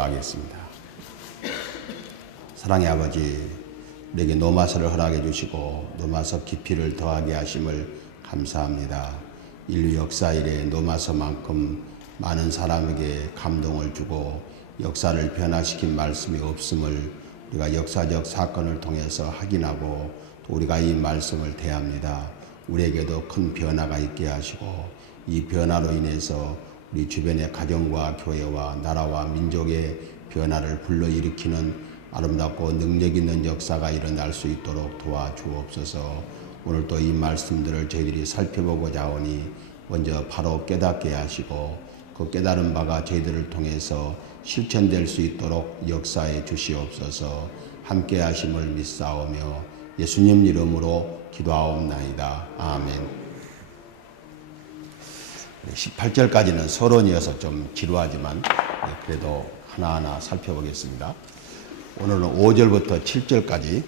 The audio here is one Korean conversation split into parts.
기도하겠습니다. 사랑의 아버지, 우리에게 노마서를 허락해 주시고 노마서 깊이를 더하게 하심을 감사합니다. 인류 역사 이래 노마서만큼 많은 사람에게 감동을 주고 역사를 변화시킨 말씀이 없음을 우리가 역사적 사건을 통해서 확인하고 또 우리가 이 말씀을 대합니다. 우리에게도 큰 변화가 있게 하시고 이 변화로 인해서 우리 주변의 가정과 교회와 나라와 민족의 변화를 불러일으키는 아름답고 능력 있는 역사가 일어날 수 있도록 도와주옵소서. 오늘 또 이 말씀들을 저희들이 살펴보고자 하오니 먼저 바로 깨닫게 하시고 그 깨달은 바가 저희들을 통해서 실천될 수 있도록 역사해 주시옵소서. 함께 하심을 믿사오며 예수님 이름으로 기도하옵나이다. 아멘. 18절까지는 서론이어서 좀 지루하지만 그래도 하나하나 살펴보겠습니다. 오늘은 5절부터 7절까지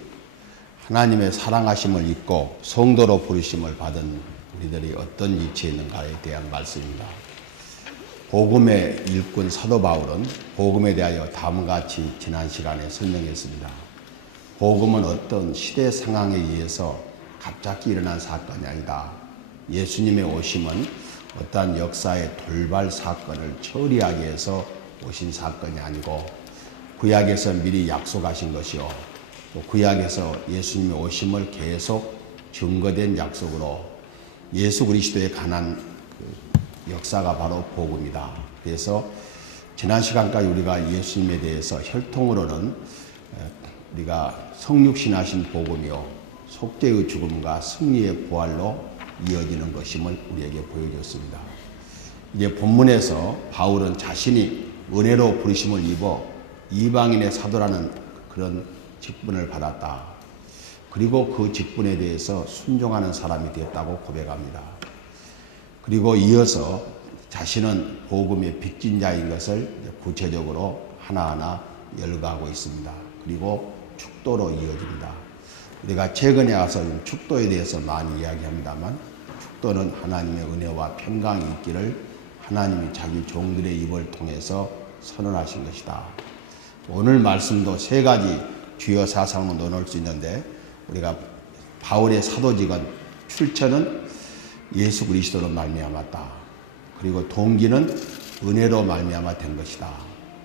하나님의 사랑하심을 잊고 성도로 부르심을 받은 우리들이 어떤 위치에 있는가에 대한 말씀입니다. 복음의 일꾼 사도 바울은 복음에 대하여 다음과 같이 지난 시간에 설명했습니다. 복음은 어떤 시대 상황에 의해서 갑자기 일어난 사건이 아니다. 예수님의 오심은 어떠한 역사의 돌발 사건을 처리하기 위해서 오신 사건이 아니고 구약에서 미리 약속하신 것이요, 또 구약에서 예수님의 오심을 계속 증거된 약속으로 예수 그리스도에 관한 역사가 바로 복음이다. 그래서 지난 시간까지 우리가 예수님에 대해서 혈통으로는 우리가 성육신하신 복음이요, 속죄의 죽음과 승리의 부활로 이어지는 것임을 우리에게 보여줬습니다. 이제 본문에서 바울은 자신이 은혜로 부르심을 입어 이방인의 사도라는 그런 직분을 받았다. 그리고 그 직분에 대해서 순종하는 사람이 되었다고 고백합니다. 그리고 이어서 자신은 복음의 빚진 자인 것을 구체적으로 하나하나 열거하고 있습니다. 그리고 축도로 이어집니다. 우리가 최근에 와서 축도에 대해서 많이 이야기합니다만, 축도는 하나님의 은혜와 평강이 있기를 하나님이 자기 종들의 입을 통해서 선언하신 것이다. 오늘 말씀도 세 가지 주요 사상으로 나눌 수 있는데, 우리가 바울의 사도직은 출처는 예수 그리스도로 말미암았다. 그리고 동기는 은혜로 말미암아 된 것이다.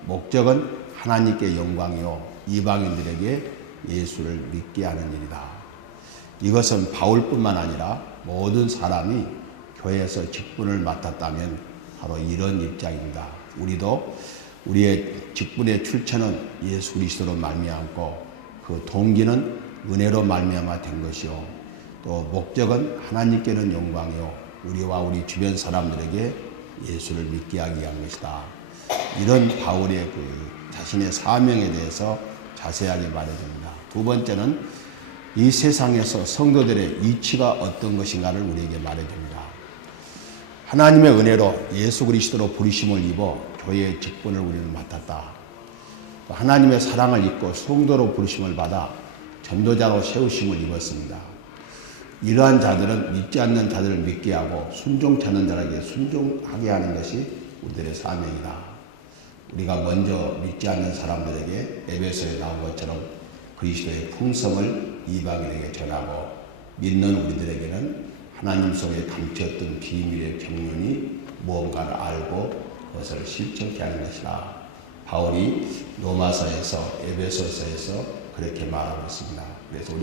목적은 하나님께 영광이요 이방인들에게 예수를 믿게 하는 일이다. 이것은 바울뿐만 아니라 모든 사람이 교회에서 직분을 맡았다면 바로 이런 입장입니다. 우리도 우리의 직분의 출처는 예수 그리스도로 말미암고 그 동기는 은혜로 말미암아 된 것이요, 또 목적은 하나님께는 영광이요 우리와 우리 주변 사람들에게 예수를 믿게 하기 위한 것이다. 이런 바울의 자신의 사명에 대해서 자세하게 말해줍니다. 두 번째는 이 세상에서 성도들의 위치가 어떤 것인가를 우리에게 말해줍니다. 하나님의 은혜로 예수 그리스도로 부르심을 입어 교회의 직분을 우리는 맡았다. 하나님의 사랑을 입고 성도로 부르심을 받아 전도자로 세우심을 입었습니다. 이러한 자들은 믿지 않는 자들을 믿게 하고 순종치 않는 자에게 순종하게 하는 것이 우리들의 사명이다. 우리가 먼저 믿지 않는 사람들에게 에베소에 나온 것처럼 그리스도의 풍성을 이방인에게 전하고, 믿는 우리들에게는 하나님 속에 감추었던 비밀의 경륜이 무언가를 알고 그것을 실천케 하는 것이다. 바울이 로마서에서 에베소서에서 그렇게 말하고 있습니다. 그래서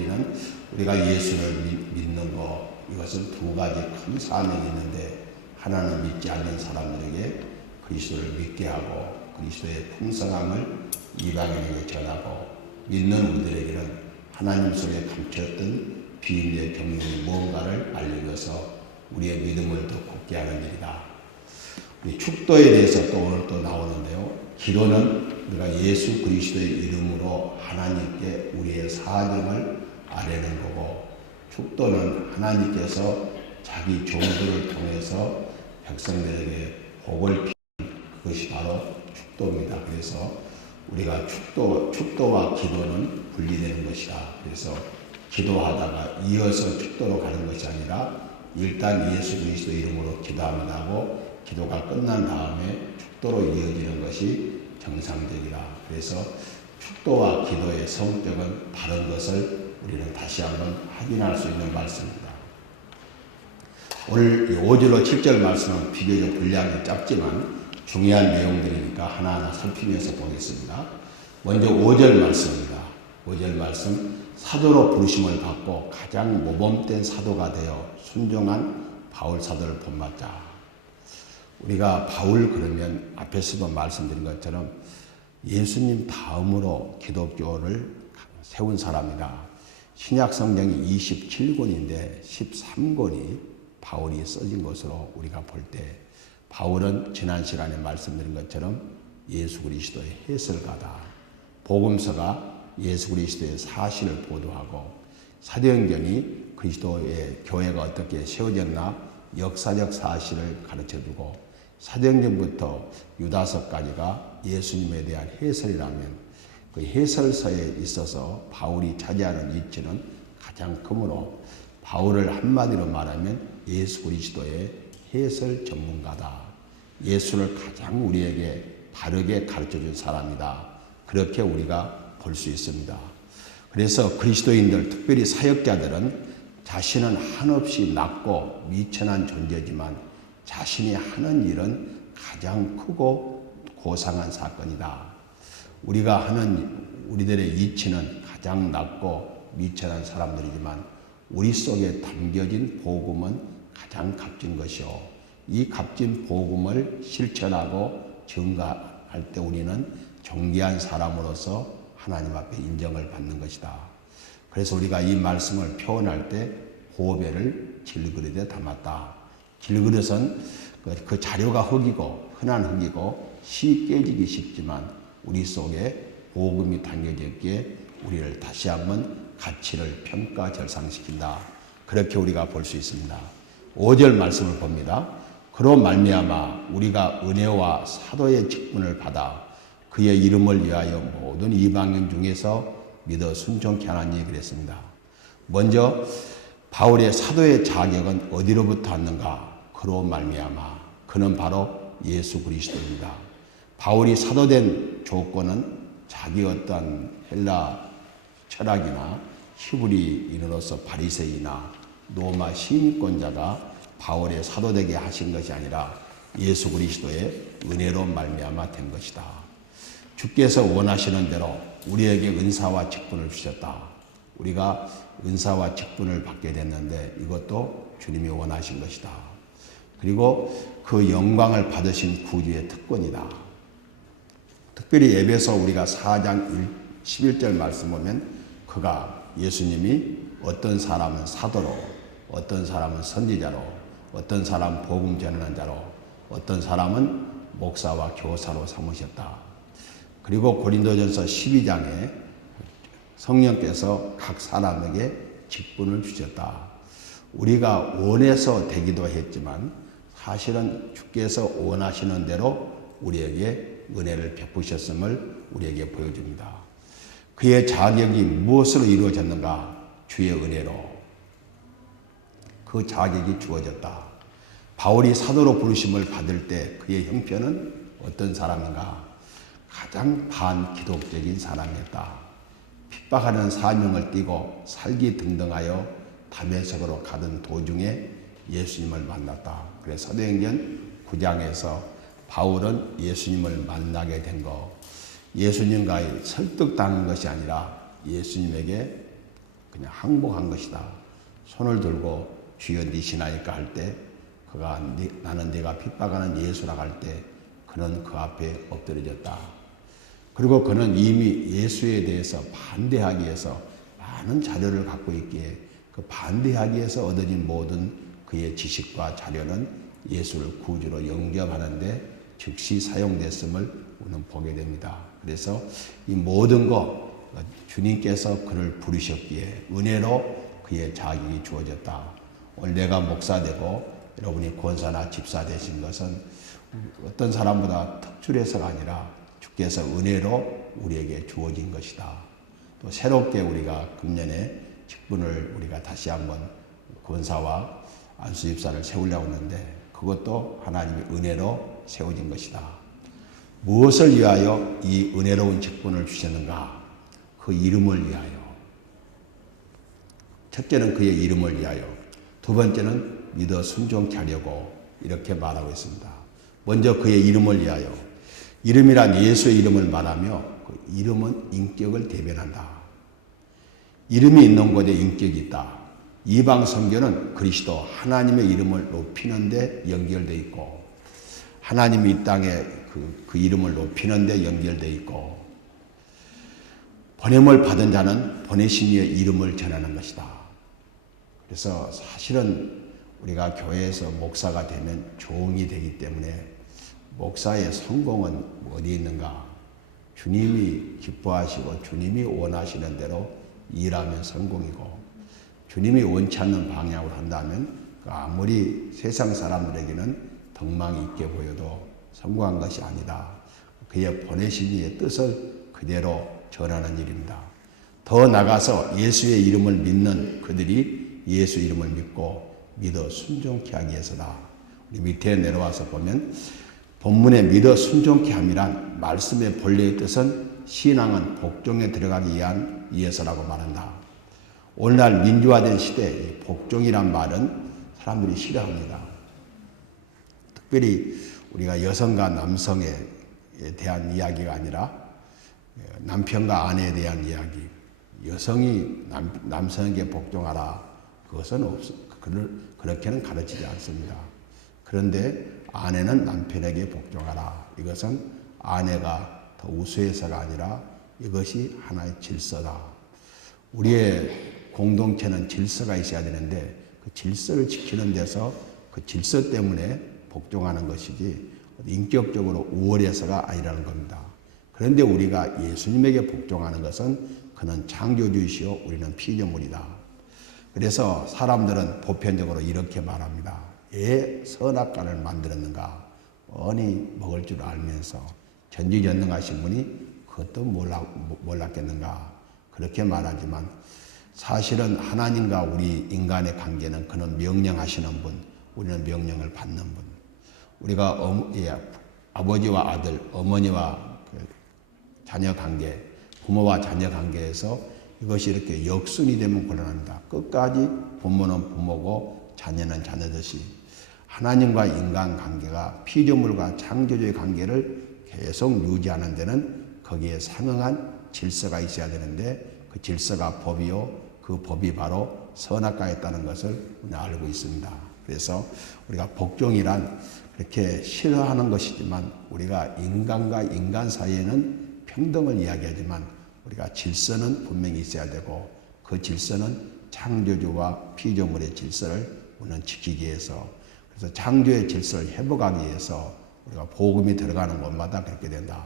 우리가 예수를 믿는 것, 이것은 두 가지 큰 사명이 있는데, 하나는 믿지 않는 사람들에게 그리스도를 믿게 하고 그리스도의 풍성함을 이방인에게 전하고, 믿는 우리들에게는 하나님 속에 감추었던 비밀의 경륜이 무언가를 알려줘서 우리의 믿음을 더 굳게 하는 일이다. 우리 축도에 대해서 또 오늘 또 나오는데요. 기도는 우리가 예수 그리스도의 이름으로 하나님께 우리의 사정을 아뢰는 거고, 축도는 하나님께서 자기 종들을 통해서 백성들에게 복을 피는 그것이 바로 축도입니다. 그래서 우리가 축도와 기도는 분리되는 것이다. 그래서 기도하다가 이어서 축도로 가는 것이 아니라 일단 예수 그리스도 이름으로 기도하면 하고, 기도가 끝난 다음에 축도로 이어지는 것이 정상적이라. 그래서 축도와 기도의 성격은 다른 것을 우리는 다시 한번 확인할 수 있는 말씀입니다. 오늘 5절로 7절 말씀은 비교적 분량이 짧지만 중요한 내용들이니까 하나하나 살피면서 보겠습니다. 먼저 5절 말씀입니다. 5절 말씀, 사도로 부르심을 받고 가장 모범된 사도가 되어 순종한 바울 사도를 본받자. 우리가 바울 그러면 앞에서도 말씀드린 것처럼 예수님 다음으로 기독교를 세운 사람이다. 신약 성경이 27권인데 13권이 바울이 써진 것으로 우리가 볼 때 바울은 지난 시간에 말씀드린 것처럼 예수 그리스도의 해설가다. 복음서가 예수 그리스도의 사실을 보도하고 사도행전이 그리스도의 교회가 어떻게 세워졌나 역사적 사실을 가르쳐주고 사도행전부터 유다서까지가 예수님에 대한 해설이라면 그 해설서에 있어서 바울이 차지하는 위치는 가장 크므로 바울을 한마디로 말하면 예수 그리스도의 해설 전문가다. 예수를 가장 우리에게 바르게 가르쳐준 사람이다. 그렇게 우리가 볼 수 있습니다. 그래서 그리스도인들, 특별히 사역자들은 자신은 한없이 낮고 미천한 존재지만 자신이 하는 일은 가장 크고 고상한 사건이다. 우리가 하는 우리들의 위치는 가장 낮고 미천한 사람들이지만 우리 속에 담겨진 복음은 가장 값진 것이요. 이 값진 복음을 실천하고 증가할 때 우리는 존귀한 사람으로서 하나님 앞에 인정을 받는 것이다. 그래서 우리가 이 말씀을 표현할 때 보배를 질그릇에 담았다. 질그릇은 그 자료가 흙이고 흔한 흙이고 깨지기 쉽지만 우리 속에 복음이 담겨졌기에 우리를 다시 한번 가치를 평가 절상시킨다. 그렇게 우리가 볼 수 있습니다. 5절 말씀을 봅니다. 그로 말미암아 우리가 은혜와 사도의 직분을 받아 그의 이름을 위하여 모든 이방인 중에서 믿어 순종케 하는 얘기를 했습니다. 먼저 바울의 사도의 자격은 어디로부터 왔는가? 그로 말미암아 그는 바로 예수 그리스도입니다. 바울이 사도된 조건은 자기 어떤 헬라 철학이나 히브리인으로서 바리새이나 로마 시민권자가 바울의 사도되게 하신 것이 아니라 예수 그리스도의 은혜로 말미암아 된 것이다. 주께서 원하시는 대로 우리에게 은사와 직분을 주셨다. 우리가 은사와 직분을 받게 됐는데 이것도 주님이 원하신 것이다. 그리고 그 영광을 받으신 구주의 특권이다. 특별히 에베소 우리가 4장 11절 말씀 보면 그가 예수님이 어떤 사람은 사도로, 어떤 사람은 선지자로, 어떤 사람은 복음 전하는 자로, 어떤 사람은 목사와 교사로 삼으셨다. 그리고 고린도전서 12장에 성령께서 각 사람에게 직분을 주셨다. 우리가 원해서 되기도 했지만 사실은 주께서 원하시는 대로 우리에게 은혜를 베푸셨음을 우리에게 보여줍니다. 그의 자격이 무엇으로 이루어졌는가? 주의 은혜로 그 자격이 주어졌다. 바울이 사도로 부르심을 받을 때 그의 형편은 어떤 사람인가? 가장 반기독적인 사람이었다. 핍박하는 사명을 띠고 살기 등등하여 다메섹으로 가던 도중에 예수님을 만났다. 그래서 사도행전 9장에서 바울은 예수님을 만나게 된 것, 예수님과의 설득당한 것이 아니라 예수님에게 그냥 항복한 것이다. 손을 들고 주여 니시나이까 할 때 그가 나는 네가 핍박하는 예수라고 할 때 그는 그 앞에 엎드려졌다. 그리고 그는 이미 예수에 대해서 반대하기 위해서 많은 자료를 갖고 있기에 그 반대하기 위해서 얻어진 모든 그의 지식과 자료는 예수를 구주로 영접하는데 즉시 사용됐음을 우리는 보게 됩니다. 그래서 이 모든 것 주님께서 그를 부르셨기에 은혜로 그의 자격이 주어졌다. 오늘 내가 목사 되고 여러분이 권사나 집사 되신 것은 어떤 사람보다 특출해서가 아니라 주께서 은혜로 우리에게 주어진 것이다. 또 새롭게 우리가 금년에 직분을 우리가 다시 한번 권사와 안수집사를 세우려고 하는데 그것도 하나님의 은혜로 세워진 것이다. 무엇을 위하여 이 은혜로운 직분을 주셨는가? 그 이름을 위하여. 첫째는 그의 이름을 위하여. 두 번째는 믿어 순종케 하려고 이렇게 말하고 있습니다. 먼저 그의 이름을 위하여. 이름이란 예수의 이름을 말하며 그 이름은 인격을 대변한다. 이름이 있는 곳에 인격이 있다. 이방 선교는 그리스도 하나님의 이름을 높이는 데 연결되어 있고 하나님이 이 땅에 그 이름을 높이는 데 연결되어 있고 보냄을 받은 자는 보내신 이의 이름을 전하는 것이다. 그래서 사실은 우리가 교회에서 목사가 되면 종이 되기 때문에 목사의 성공은 어디에 있는가? 주님이 기뻐하시고 주님이 원하시는 대로 일하면 성공이고 주님이 원치 않는 방향으로 한다면 아무리 세상 사람들에게는 덕망이 있게 보여도 성공한 것이 아니다. 그의 보내신 이의 뜻을 그대로 전하는 일입니다. 더 나아가서 예수의 이름을 믿는 그들이 예수 이름을 믿고 믿어 순종케 하기 위해서다. 우리 밑에 내려와서 보면 본문에 믿어 순종케 함이란 말씀의 본래의 뜻은 신앙은 복종에 들어가기 위해서라고 말한다. 오늘날 민주화된 시대에 복종이란 말은 사람들이 싫어합니다. 특별히 우리가 여성과 남성에 대한 이야기가 아니라 남편과 아내에 대한 이야기. 여성이 남성에게 복종하라. 그것은 그렇게는 가르치지 않습니다. 그런데 아내는 남편에게 복종하라. 이것은 아내가 더 우수해서가 아니라 이것이 하나의 질서다. 우리의 공동체는 질서가 있어야 되는데 그 질서를 지키는 데서 그 질서 때문에 복종하는 것이지 인격적으로 우월해서가 아니라는 겁니다. 그런데 우리가 예수님에게 복종하는 것은 그는 창조주이시오 우리는 피조물이다. 그래서 사람들은 보편적으로 이렇게 말합니다. 왜 선악과를 만들었는가? 뻔히 먹을 줄 알면서 전지전능하신 분이 그것도 몰랐겠는가? 그렇게 말하지만 사실은 하나님과 우리 인간의 관계는 그는 명령하시는 분, 우리는 명령을 받는 분. 우리가 아버지와 아들, 어머니와 자녀 관계, 부모와 자녀 관계에서 이것이 이렇게 역순이 되면 곤란합니다. 끝까지 부모는 부모고 자녀는 자녀듯이 하나님과 인간 관계가 피조물과 창조주의 관계를 계속 유지하는 데는 거기에 상응한 질서가 있어야 되는데 그 질서가 법이요. 그 법이 바로 선악과에 있다는 것을 우리는 알고 있습니다. 그래서 우리가 복종이란 그렇게 싫어하는 것이지만 우리가 인간과 인간 사이에는 평등을 이야기하지만 우리가 질서는 분명히 있어야 되고 그 질서는 창조주와 피조물의 질서를 우리는 지키기 위해서 그래서 창조의 질서를 회복하기 위해서 우리가 복음이 들어가는 곳마다 그렇게 된다.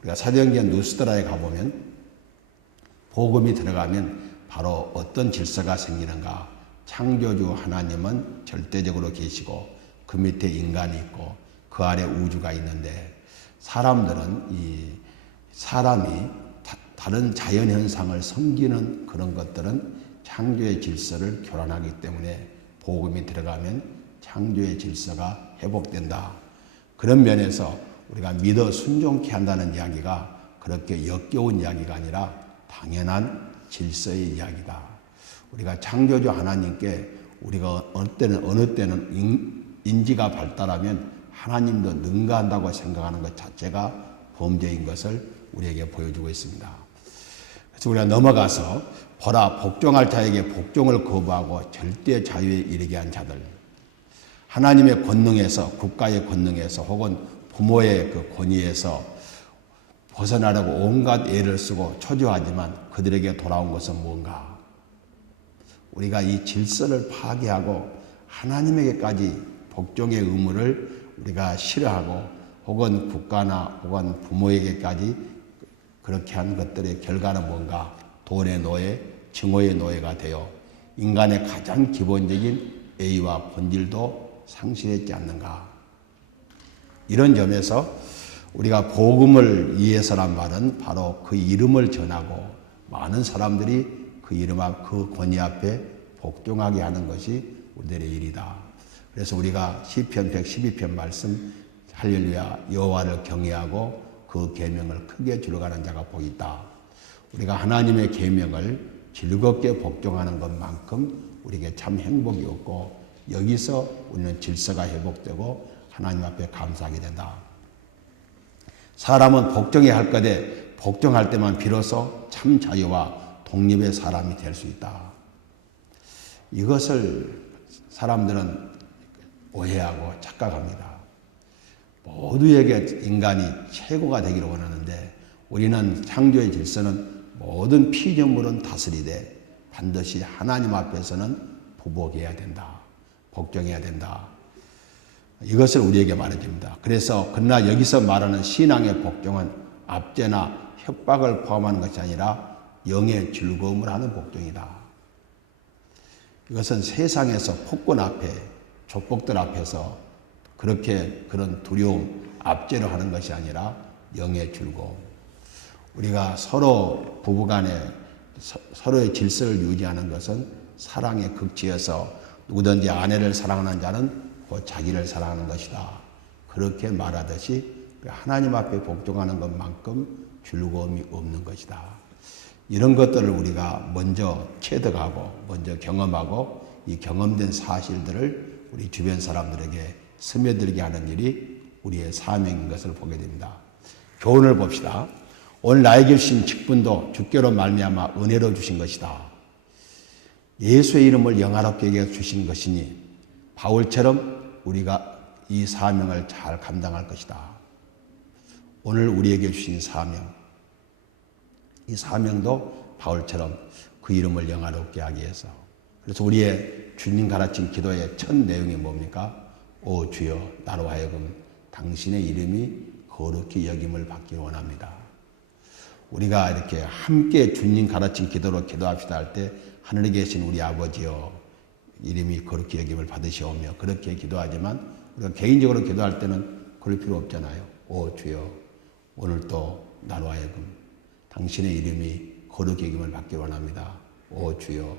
우리가 사도행전 누스드라에 가보면 복음이 들어가면 바로 어떤 질서가 생기는가. 창조주 하나님은 절대적으로 계시고 그 밑에 인간이 있고 그 아래 우주가 있는데 사람들은 사람이 다른 자연현상을 섬기는 그런 것들은 창조의 질서를 교란하기 때문에 복음이 들어가면 창조의 질서가 회복된다. 그런 면에서 우리가 믿어 순종케 한다는 이야기가 그렇게 역겨운 이야기가 아니라 당연한 질서의 이야기다. 우리가 창조주 하나님께 우리가 어느 때는 인지가 발달하면 하나님도 능가한다고 생각하는 것 자체가 범죄인 것을 우리에게 보여주고 있습니다. 그래서 우리가 넘어가서 보라 복종할 자에게 복종을 거부하고 절대 자유에 이르게 한 자들. 하나님의 권능에서 국가의 권능에서 혹은 부모의 그 권위에서 벗어나려고 온갖 애를 쓰고 초조하지만 그들에게 돌아온 것은 무언가? 우리가 이 질서를 파괴하고 하나님에게까지 복종의 의무를 우리가 싫어하고 혹은 국가나 혹은 부모에게까지 그렇게 한 것들의 결과는 뭔가? 돈의 노예, 증오의 노예가 되어 인간의 가장 기본적인 애와 본질도 상실했지 않는가? 이런 점에서 우리가 복음을 위해서란 말은 바로 그 이름을 전하고 많은 사람들이 그 이름 앞, 그 권위 앞에 복종하게 하는 것이 우리들의 일이다. 그래서 우리가 시편 112편 말씀 할렐루야 여호와를 경외하고 그 계명을 크게 줄여가는 자가 복이 있다. 우리가 하나님의 계명을 즐겁게 복종하는 것만큼 우리에게 참 행복이 없고 여기서 우리는 질서가 회복되고 하나님 앞에 감사하게 된다. 사람은 복종해야 할 것에 복종할 때만 비로소 참 자유와 독립의 사람이 될 수 있다. 이것을 사람들은 오해하고 착각합니다. 모두에게 인간이 최고가 되기를 원하는데 우리는 창조의 질서는 모든 피조물은 다스리되 반드시 하나님 앞에서는 부복해야 된다. 복종해야 된다. 이것을 우리에게 말해줍니다. 그래서 그러나 여기서 말하는 신앙의 복종은 압제나 협박을 포함하는 것이 아니라 영의 즐거움을 하는 복종이다. 이것은 세상에서 폭군 앞에 족복들 앞에서 그렇게 그런 두려움, 압제를 하는 것이 아니라 영의 즐거움. 우리가 서로 부부간에 서로의 질서를 유지하는 것은 사랑의 극치여서 누구든지 아내를 사랑하는 자는 곧 자기를 사랑하는 것이다. 그렇게 말하듯이 하나님 앞에 복종하는 것만큼 즐거움이 없는 것이다. 이런 것들을 우리가 먼저 체득하고 먼저 경험하고 이 경험된 사실들을 우리 주변 사람들에게 스며들게 하는 일이 우리의 사명인 것을 보게 됩니다. 교훈을 봅시다. 오늘 나에게 주신 직분도 주께로 말미암아 은혜로 주신 것이다. 예수의 이름을 영화롭게 여겨 주신 것이니 바울처럼 우리가 이 사명을 잘 감당할 것이다. 오늘 우리에게 주신 사명, 이 사명도 바울처럼 그 이름을 영화롭게 하기 위해서. 그래서 우리의 주님 가르친 기도의 첫 내용이 뭡니까? 오 주여 나로 하여금 당신의 이름이 거룩히 여김을 받기 원합니다. 우리가 이렇게 함께 주님 가르친 기도로 기도합시다 할 때 하늘에 계신 우리 아버지여 이름이 거룩히 여김을 받으시오며 그렇게 기도하지만 우리가 개인적으로 기도할 때는 그럴 필요 없잖아요. 오 주여 오늘도 나로 하여금 당신의 이름이 거룩히 여김을 받기 원합니다. 오 주여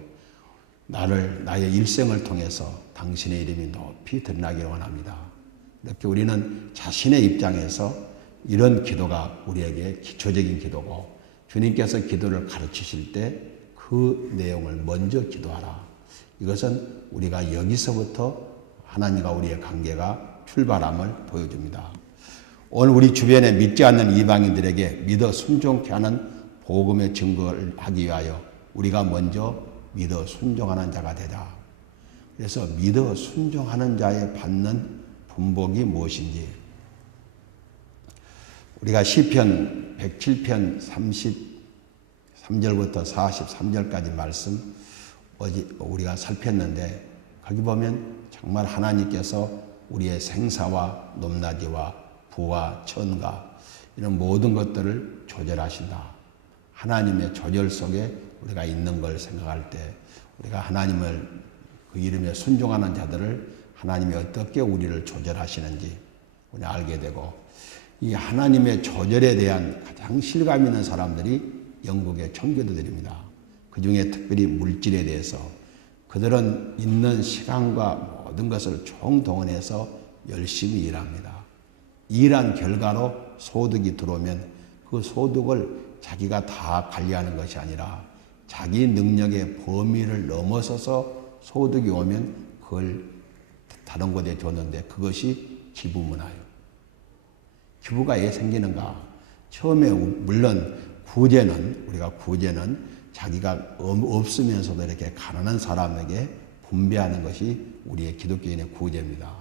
나의 일생을 통해서 당신의 이름이 높이 드러나기를 원합니다. 이렇게 우리는 자신의 입장에서 이런 기도가 우리에게 기초적인 기도고 주님께서 기도를 가르치실 때 그 내용을 먼저 기도하라. 이것은 우리가 여기서부터 하나님과 우리의 관계가 출발함을 보여줍니다. 오늘 우리 주변에 믿지 않는 이방인들에게 믿어 순종케 하는 복음의 증거를 하기 위하여 우리가 먼저 믿어 순종하는 자가 되자. 그래서 믿어 순종하는 자에 받는 분복이 무엇인지 우리가 시편 107편 33절부터 43절까지 말씀 우리가 살폈는데 거기 보면 정말 하나님께서 우리의 생사와 높낮이와 부와 천가 이런 모든 것들을 조절하신다. 하나님의 조절 속에 우리가 있는 걸 생각할 때 우리가 하나님을 그 이름에 순종하는 자들을 하나님이 어떻게 우리를 조절하시는지 우리 알게 되고 이 하나님의 조절에 대한 가장 실감 있는 사람들이 영국의 청교도들입니다. 그 중에 특별히 물질에 대해서 그들은 있는 시간과 모든 것을 총동원해서 열심히 일합니다. 일한 결과로 소득이 들어오면 그 소득을 자기가 다 관리하는 것이 아니라 자기 능력의 범위를 넘어서서 소득이 오면 그걸 다른 곳에 줬는데 그것이 기부문화예요. 기부가 왜 생기는가? 처음에 물론 우리가 구제는 자기가 없으면서도 이렇게 가난한 사람에게 분배하는 것이 우리의 기독교인의 구제입니다.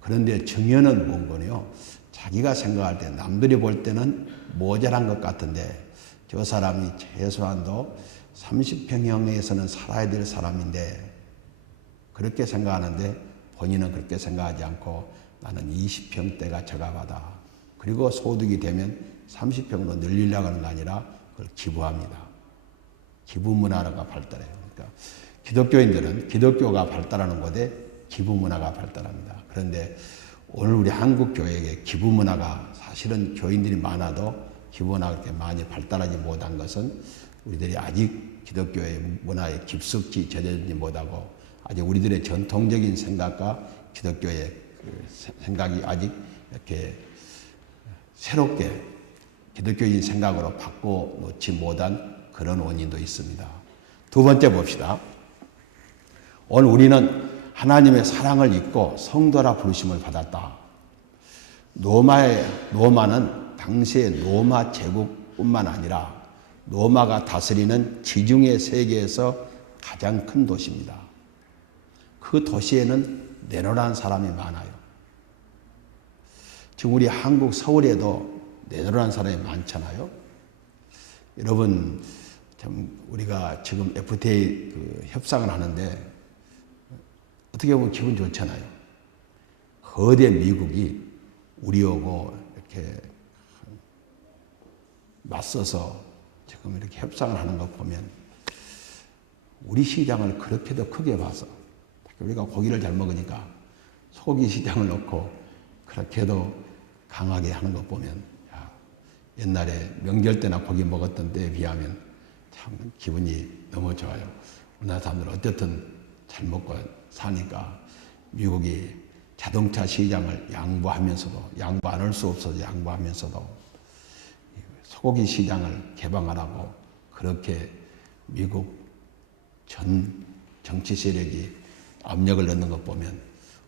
그런데 정의는 뭔 거요? 자기가 생각할 때 남들이 볼 때는 모자란 것 같은데 저 사람이 최소한도 30평형에서는 살아야 될 사람인데 그렇게 생각하는데 본인은 그렇게 생각하지 않고 나는 20평대가 적합하다. 그리고 소득이 되면 30평으로 늘리려고 하는 게 아니라 그걸 기부합니다. 기부 문화가 발달해요. 그러니까 기독교인들은 기독교가 발달하는 곳에 기부 문화가 발달합니다. 그런데 오늘 우리 한국 교회에 기부 문화가 사실은 교인들이 많아도 기부 문화가 그렇게 많이 발달하지 못한 것은 우리들이 아직 기독교의 문화에 깊숙이 젖어들지 못하고 아직 우리들의 전통적인 생각과 기독교의 그 생각이 아직 이렇게 새롭게 기독교인 생각으로 바꿔놓지 못한 그런 원인도 있습니다. 두 번째 봅시다. 오늘 우리는 하나님의 사랑을 입고 성도라 부르심을 받았다. 로마는 당시의 로마 제국뿐만 아니라 로마가 다스리는 지중해 세계에서 가장 큰 도시입니다. 그 도시에는 네로라는 사람이 많아요. 지금 우리 한국 서울에도 네로라는 사람이 많잖아요. 여러분, 참 우리가 지금 FTA 협상을 하는데 어떻게 보면 기분 좋잖아요. 거대 미국이 우리하고 이렇게 맞서서 지금 이렇게 협상을 하는 거 보면 우리 시장을 그렇게도 크게 봐서 우리가 고기를 잘 먹으니까 소고기 시장을 놓고 그렇게도 강하게 하는 거 보면 야, 옛날에 명절 때나 고기 먹었던 때에 비하면 참 기분이 너무 좋아요. 우리나라 사람들은 어쨌든 잘 먹고 사니까 미국이 자동차 시장을 양보하면서도 양보 안 할 수 없어서 양보하면서도 소고기 시장을 개방하라고 그렇게 미국 전 정치 세력이 압력을 넣는 것 보면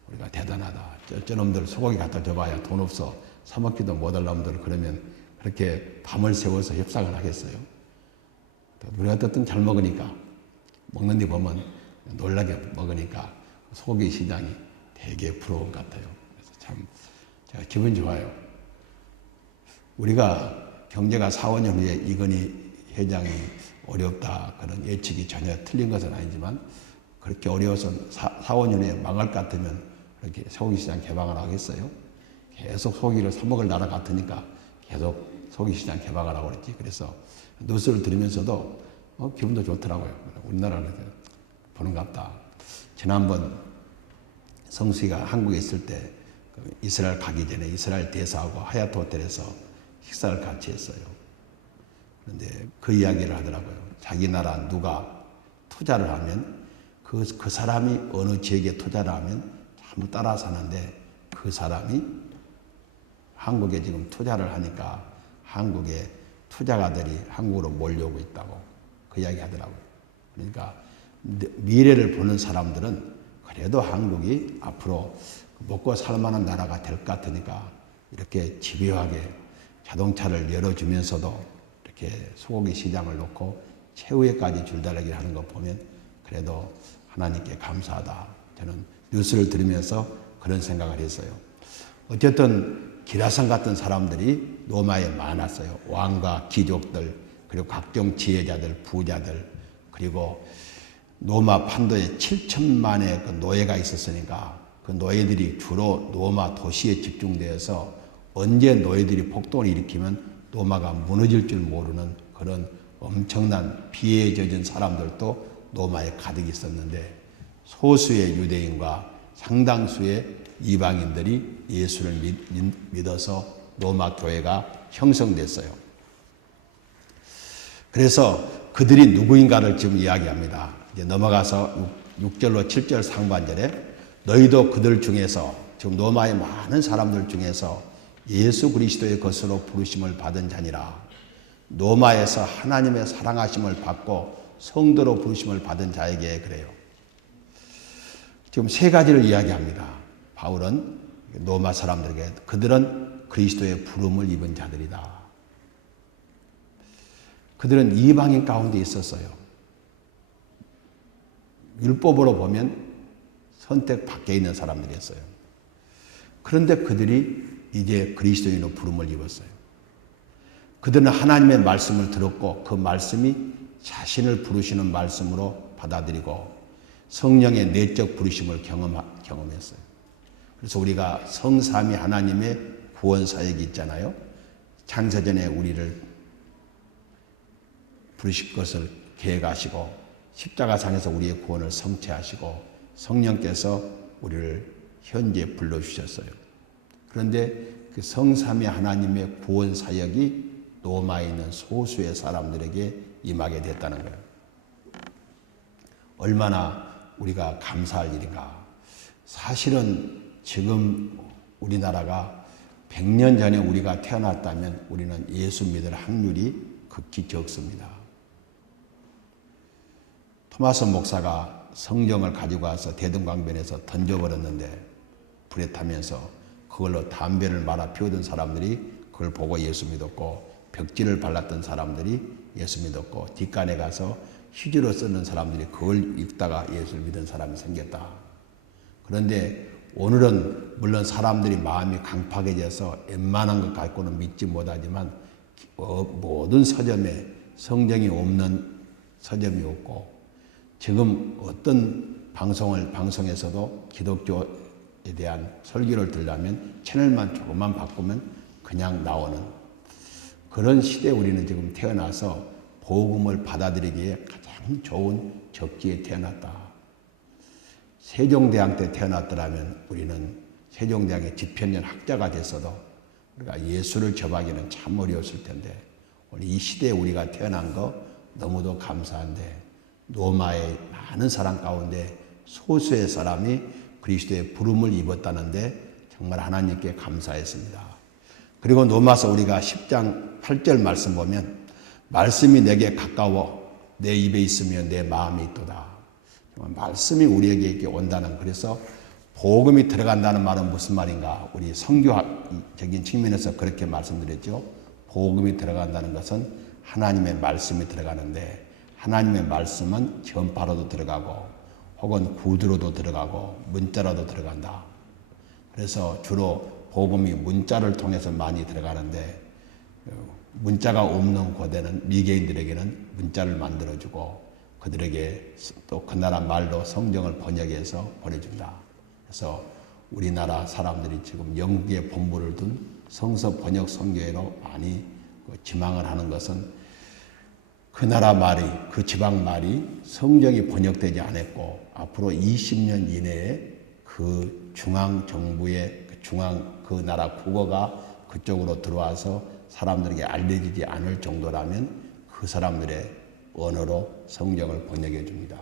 우리가 대단하다. 저놈들 소고기 갖다 줘봐야 돈 없어. 사 먹기도 못할 놈들 그러면 그렇게 밤을 새워서 협상을 하겠어요. 우리가 어쨌든 잘 먹으니까 먹는 데 보면 놀라게 먹으니까 소고기 시장이 되게 부러운 것 같아요. 그래서 참 제가 기분 좋아요. 우리가 경제가 4, 5년 후에 이건희 회장이 어렵다 그런 예측이 전혀 틀린 것은 아니지만 그렇게 어려워서 4, 5년 후에 망할 것 같으면 그렇게 소고기 시장 개방을 하겠어요? 계속 소고기를 사 먹을 나라 같으니까 계속 소고기 시장 개방을 하고 그랬지. 그래서 뉴스를 들으면서도 기분도 좋더라고요. 우리나라는 보는 것 같다. 지난번 성수이가 한국에 있을 때 이스라엘 가기 전에 이스라엘 대사하고 하얏트 호텔에서 식사를 같이 했어요. 그런데 그 이야기를 하더라고요. 자기 나라 누가 투자를 하면 그 사람이 어느 지역에 투자를 하면 전부 따라 사는데 그 사람이 한국에 지금 투자를 하니까 한국의 투자가들이 한국으로 몰려오고 있다고 그 이야기 하더라고요. 그러니까 미래를 보는 사람들은 그래도 한국이 앞으로 먹고 살만한 나라가 될 것 같으니까 이렇게 집요하게 자동차를 열어주면서도 이렇게 소고기 시장을 놓고 최후에까지 줄다리기를 하는 거 보면 그래도 하나님께 감사하다. 저는 뉴스를 들으면서 그런 생각을 했어요. 어쨌든 기라성 같은 사람들이 로마에 많았어요. 왕과 귀족들 그리고 각종 지혜자들, 부자들 그리고 로마 판도에 7천만의 그 노예가 있었으니까 그 노예들이 주로 로마 도시에 집중되어서 언제 노예들이 폭동을 일으키면 로마가 무너질 줄 모르는 그런 엄청난 비애에 젖은 사람들도 로마에 가득 있었는데 소수의 유대인과 상당수의 이방인들이 예수를 믿어서 로마 교회가 형성됐어요. 그래서 그들이 누구인가를 지금 이야기합니다. 이제 넘어가서 6절로 7절 상반절에 너희도 그들 중에서 지금 로마의 많은 사람들 중에서 예수 그리스도의 것으로 부르심을 받은 자니라. 로마에서 하나님의 사랑하심을 받고 성도로 부르심을 받은 자에게 그래요. 지금 세 가지를 이야기합니다. 바울은 로마 사람들에게 그들은 그리스도의 부름을 입은 자들이다. 그들은 이방인 가운데 있었어요. 율법으로 보면 선택 밖에 있는 사람들이었어요. 그런데 그들이 이제 그리스도인으로 부름을 입었어요. 그들은 하나님의 말씀을 들었고 그 말씀이 자신을 부르시는 말씀으로 받아들이고 성령의 내적 부르심을 경험했어요. 그래서 우리가 성삼위 하나님의 구원 사역이 있잖아요. 창세전에 우리를 부르실 것을 계획하시고 십자가상에서 우리의 구원을 성취하시고 성령께서 우리를 현재 불러주셨어요. 그런데 그 성삼위 하나님의 구원 사역이 로마에 있는 소수의 사람들에게 임하게 됐다는 거예요. 얼마나 우리가 감사할 일인가. 사실은 지금 우리나라가 100년 전에 우리가 태어났다면 우리는 예수 믿을 확률이 극히 적습니다. 토마스 목사가 성경을 가지고 와서 대동강변에서 던져버렸는데 불에 타면서 그걸로 담배를 말아 피우던 사람들이 그걸 보고 예수 믿었고, 벽지를 발랐던 사람들이 예수 믿었고, 뒷간에 가서 휴지로 쓰는 사람들이 그걸 읽다가 예수를 믿은 사람이 생겼다. 그런데 오늘은 물론 사람들이 마음이 강팍해져서 웬만한 것 갖고는 믿지 못하지만 모든 서점에 성경이 없는 서점이 없고, 지금 어떤 방송에서도 기독교에 대한 설교를 들려면 채널만 조금만 바꾸면 그냥 나오는 그런 시대에 우리는 지금 태어나서 복음을 받아들이기에 가장 좋은 적기에 태어났다. 세종대왕 때 태어났더라면 우리는 세종대왕의 집현전 학자가 됐어도 우리가 예수를 접하기는 참 어려웠을 텐데, 오늘 이 시대에 우리가 태어난 거 너무도 감사한데, 로마의 많은 사람 가운데 소수의 사람이 그리스도의 부름을 입었다는데 정말 하나님께 감사했습니다. 그리고 로마서 우리가 10장 8절 말씀 보면, 말씀이 내게 가까워 내 입에 있으면 내 마음이 있도다. 정말 말씀이 우리에게 이렇게 온다는, 그래서 복음이 들어간다는 말은 무슨 말인가? 우리 성교학적인 측면에서 그렇게 말씀드렸죠. 복음이 들어간다는 것은 하나님의 말씀이 들어가는데, 하나님의 말씀은 전파로도 들어가고 혹은 구두로도 들어가고 문자로도 들어간다. 그래서 주로 복음이 문자를 통해서 많이 들어가는데, 문자가 없는 고대는 미개인들에게는 문자를 만들어주고 그들에게 또 그 나라 말로 성경을 번역해서 보내준다. 그래서 우리나라 사람들이 지금 영국에 본부를 둔 성서 번역 선교회로 많이 지망을 하는 것은 그 나라 말이, 그 지방 말이 성경이 번역되지 않았고 앞으로 20년 이내에 그 중앙 정부의 그 나라 국어가 그쪽으로 들어와서 사람들에게 알려지지 않을 정도라면 그 사람들의 언어로 성경을 번역해 줍니다.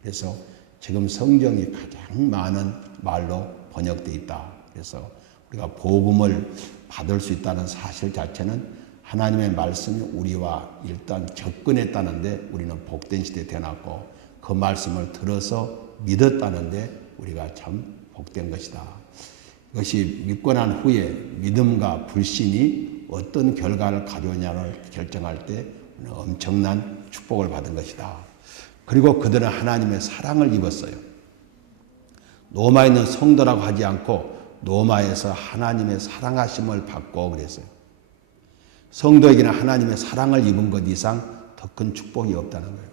그래서 지금 성경이 가장 많은 말로 번역되어 있다. 그래서 우리가 복음을 받을 수 있다는 사실 자체는 하나님의 말씀이 우리와 일단 접근했다는데 우리는 복된 시대에 태어났고, 그 말씀을 들어서 믿었다는데 우리가 참 복된 것이다. 이것이 믿고 난 후에 믿음과 불신이 어떤 결과를 가져오냐를 결정할 때 엄청난 축복을 받은 것이다. 그리고 그들은 하나님의 사랑을 입었어요. 로마에 있는 성도라고 하지 않고 로마에서 하나님의 사랑하심을 받고 그랬어요. 성도에게는 하나님의 사랑을 입은 것 이상 더 큰 축복이 없다는 거예요.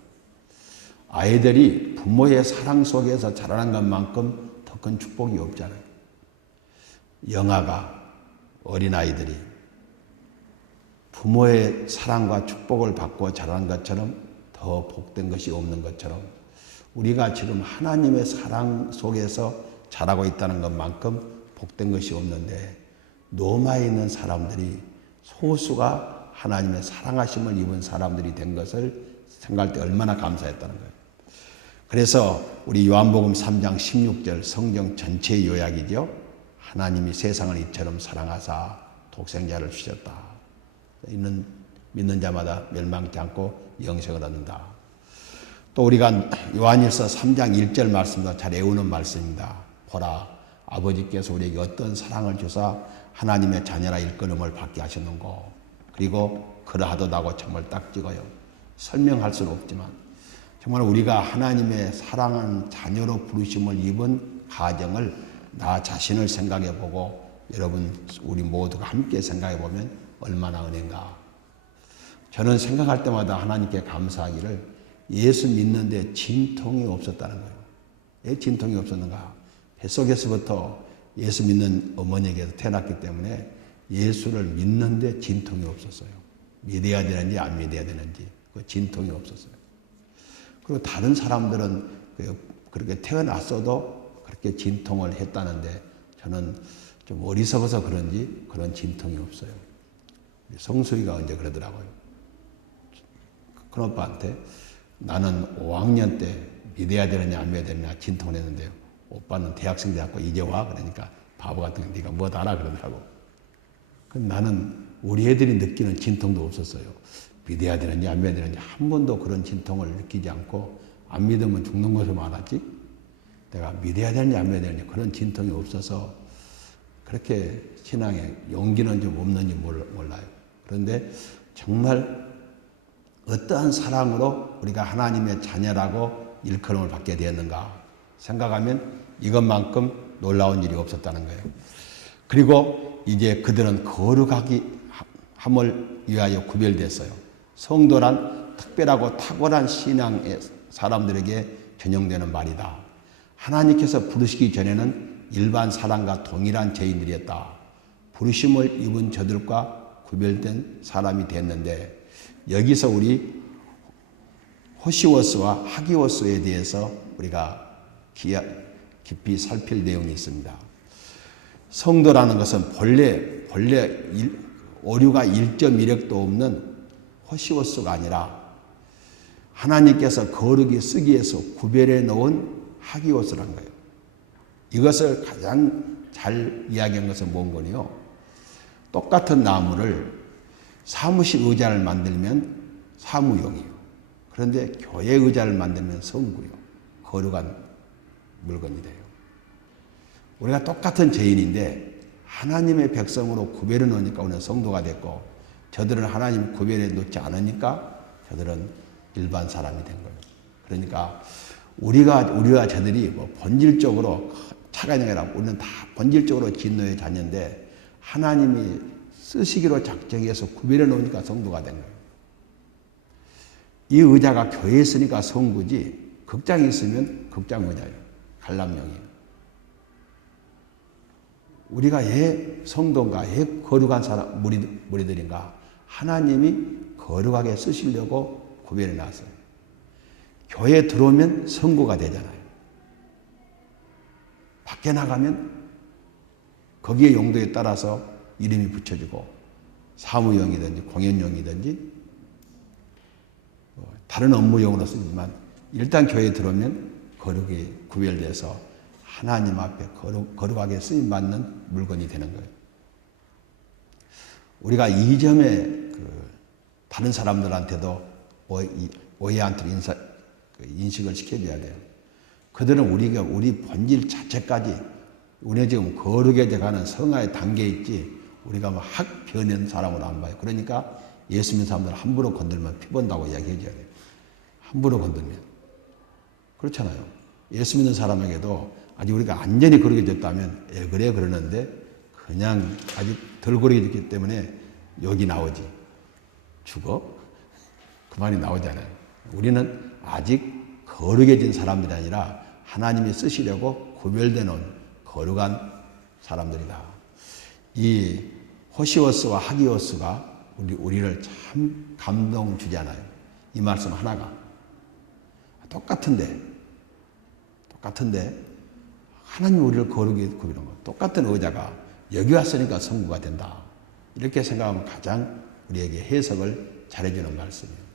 아이들이 부모의 사랑 속에서 자라는 것만큼 더 큰 축복이 없잖아요. 영아가, 어린아이들이 부모의 사랑과 축복을 받고 자라는 것처럼 더 복된 것이 없는 것처럼, 우리가 지금 하나님의 사랑 속에서 자라고 있다는 것만큼 복된 것이 없는데, 로마에 있는 사람들이 소수가 하나님의 사랑하심을 입은 사람들이 된 것을 생각할 때 얼마나 감사했다는 거예요. 그래서 우리 요한복음 3장 16절 성경 전체의 요약이죠. 하나님이 세상을 이처럼 사랑하사 독생자를 주셨다. 이는 믿는 자마다 멸망치 않고 영생을 얻는다. 또 우리가 요한일서 3장 1절 말씀도 잘 외우는 말씀입니다. 보라, 아버지께서 우리에게 어떤 사랑을 주사 하나님의 자녀라 일컬음을 받게 하셨는고. 그리고 그러하도다고 정말 딱 찍어요. 설명할 수는 없지만 정말 우리가 하나님의 사랑하는 자녀로 부르심을 입은 가정을 나 자신을 생각해 보고 여러분 우리 모두가 함께 생각해 보면 얼마나 은혜인가. 저는 생각할 때마다 하나님께 감사하기를, 예수 믿는데 진통이 없었다는 거예요. 왜 진통이 없었는가? 뱃속에서부터 예수 믿는 어머니에게서 태어났기 때문에 예수를 믿는데 진통이 없었어요. 믿어야 되는지 안 믿어야 되는지 그 진통이 없었어요. 그리고 다른 사람들은 그렇게 태어났어도 그렇게 진통을 했다는데 저는 좀 어리석어서 그런지 그런 진통이 없어요. 성수이가 언제 그러더라고요. 큰오빠한테 나는 5학년 때 믿어야 되느냐 안 믿어야 되느냐 진통을 했는데요. 오빠는 대학생 돼갖고 이제 와? 그러니까 바보 같은 거 네가 뭐 알아? 그러더라고. 나는 우리 애들이 느끼는 진통도 없었어요. 믿어야 되는지 안 믿어야 되는지 한 번도 그런 진통을 느끼지 않고 안 믿으면 죽는 것을 말았지. 내가 믿어야 되는지 안 믿어야 되는지 그런 진통이 없어서 그렇게 신앙에 용기는 좀 없는지 몰라요. 그런데 정말 어떠한 사랑으로 우리가 하나님의 자녀라고 일컬음을 받게 되었는가 생각하면 이것만큼 놀라운 일이 없었다는 거예요. 그리고 이제 그들은 거룩하기 함을 위하여 구별됐어요. 성도란 특별하고 탁월한 신앙의 사람들에게 전용되는 말이다. 하나님께서 부르시기 전에는 일반 사람과 동일한 죄인들이었다. 부르심을 입은 저들과 구별된 사람이 됐는데 여기서 우리 호시오스와 하기오스에 대해서 우리가 깊이 살필 내용이 있습니다. 성도라는 것은 본래 오류가 1.1획도 없는 호시오스가 아니라 하나님께서 거룩히 쓰기 위해서 구별해 놓은 하기오스란 거예요. 이것을 가장 잘 이야기한 것은 뭔거니요? 똑같은 나무를 사무실 의자를 만들면 사무용이에요. 그런데 교회 의자를 만들면 성구요. 거룩한 물건이 돼요. 우리가 똑같은 죄인인데 하나님의 백성으로 구별해 놓으니까 우리는 성도가 됐고 저들은 하나님 구별해 놓지 않으니까 저들은 일반 사람이 된 거예요. 그러니까 우리와 저들이 뭐 본질적으로 차가 아니라 우리는 다 본질적으로 진노의 자녀인데 하나님이 쓰시기로 작정해서 구별해 놓으니까 성도가 된 거예요. 이 의자가 교회에 있으니까 성구지 극장에 있으면 극장 의자예요. 관람용이에요. 우리가 왜 성도인가, 왜 거룩한 사람, 무리들인가? 하나님이 거룩하게 쓰시려고 구별해 놨어요. 교회에 들어오면 성구가 되잖아요. 밖에 나가면 거기에 용도에 따라서 이름이 붙여지고 사무용이든지 공연용이든지 다른 업무용으로 쓰지만 일단 교회에 들어오면 거룩이 구별돼서 하나님 앞에 거룩하게 쓰임받는 물건이 되는 거예요. 우리가 이 점에 다른 사람들한테도 오해 않도록 인식을 시켜줘야 돼요. 그들은 우리 본질 자체까지 우리는 지금 거룩에 가는 성화의 단계에 있지 우리가 뭐 확 변한 사람으로 안 봐요. 그러니까 예수 믿는 사람들은 함부로 건들면 피 본다고 이야기해 줘야 돼요. 함부로 건들면. 그렇잖아요. 예수 믿는 사람에게도 아직 우리가 완전히 거룩해 졌다면 그래 그러는데 그냥 아직 덜 거룩해 졌기 때문에 여기 나오지. 죽어? 그 말이 나오잖아요. 우리는 아직 거룩해진 사람들이 아니라 하나님이 쓰시려고 구별되어 놓은 거룩한 사람들이다. 이 호시오스와 하기오스가 우리를 참 감동 주잖아요. 이 말씀 하나가. 똑같은데 하나님이 우리를 거룩히 구별한 거. 똑같은 의자가 여기 왔으니까 성구가 된다. 이렇게 생각하면 가장 우리에게 해석을 잘해주는 말씀이에요.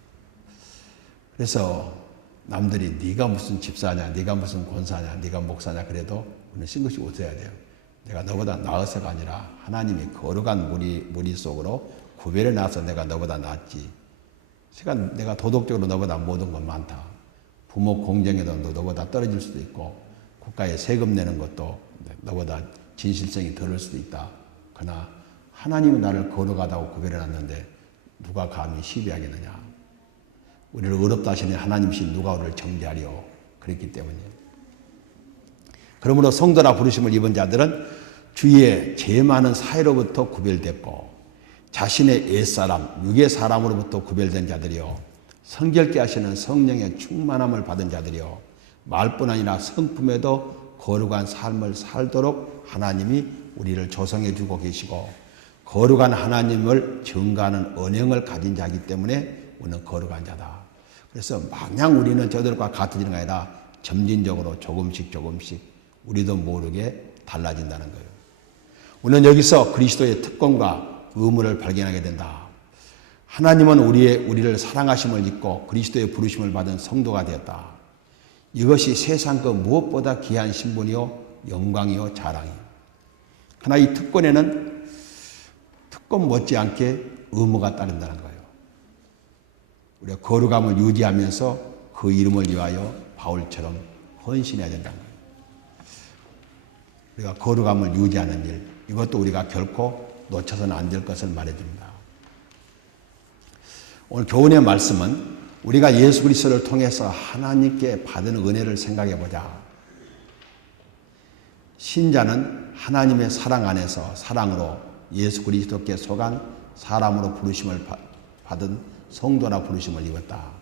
그래서 남들이 네가 무슨 집사냐, 네가 무슨 권사냐, 네가 목사냐 그래도 우리는 싱긋이 웃어야 돼요. 내가 너보다 나아서가 아니라 하나님이 거룩한 무리 속으로 구별해 놔서 내가 너보다 낫지. 내가 도덕적으로 너보다 모든 건 많다. 부모 공정에도 너보다 떨어질 수도 있고 국가에 세금 내는 것도 너보다 진실성이 덜할 수도 있다. 그러나 하나님은 나를 거룩하다고 구별해 놨는데 누가 감히 시비하겠느냐. 우리를 어렵다 하시니 하나님이신 누가 우리를 정죄하리요. 그랬기 때문이에요. 그러므로 성도라 부르심을 입은 자들은 주위에 죄 많은 사회로부터 구별됐고 자신의 옛사람, 육의 사람으로부터 구별된 자들이요. 성결케 하시는 성령의 충만함을 받은 자들이요. 말뿐 아니라 성품에도 거룩한 삶을 살도록 하나님이 우리를 조성해 주고 계시고 거룩한 하나님을 증거하는 언행을 가진 자이기 때문에 우리는 거룩한 자다. 그래서 마냥 우리는 저들과 같아지는 게 아니라 점진적으로 조금씩 우리도 모르게 달라진다는 거예요. 우리는 여기서 그리스도의 특권과 의무를 발견하게 된다. 하나님은 우리를 사랑하심을 잊고 그리스도의 부르심을 받은 성도가 되었다. 이것이 세상 그 무엇보다 귀한 신분이요 영광이요 자랑이요. 그러나 이 특권에는 조금 못지않게 의무가 따른다는 거예요. 우리가 거룩함을 유지하면서 그 이름을 위하여 바울처럼 헌신해야 된다는 거예요. 우리가 거룩함을 유지하는 일, 이것도 우리가 결코 놓쳐서는 안 될 것을 말해줍니다. 오늘 교훈의 말씀은 우리가 예수 그리스도를 통해서 하나님께 받은 은혜를 생각해 보자. 신자는 하나님의 사랑 안에서 사랑으로 예수 그리스도께 속한 사람으로 부르심을 받은 성도라 부르심을 입었다.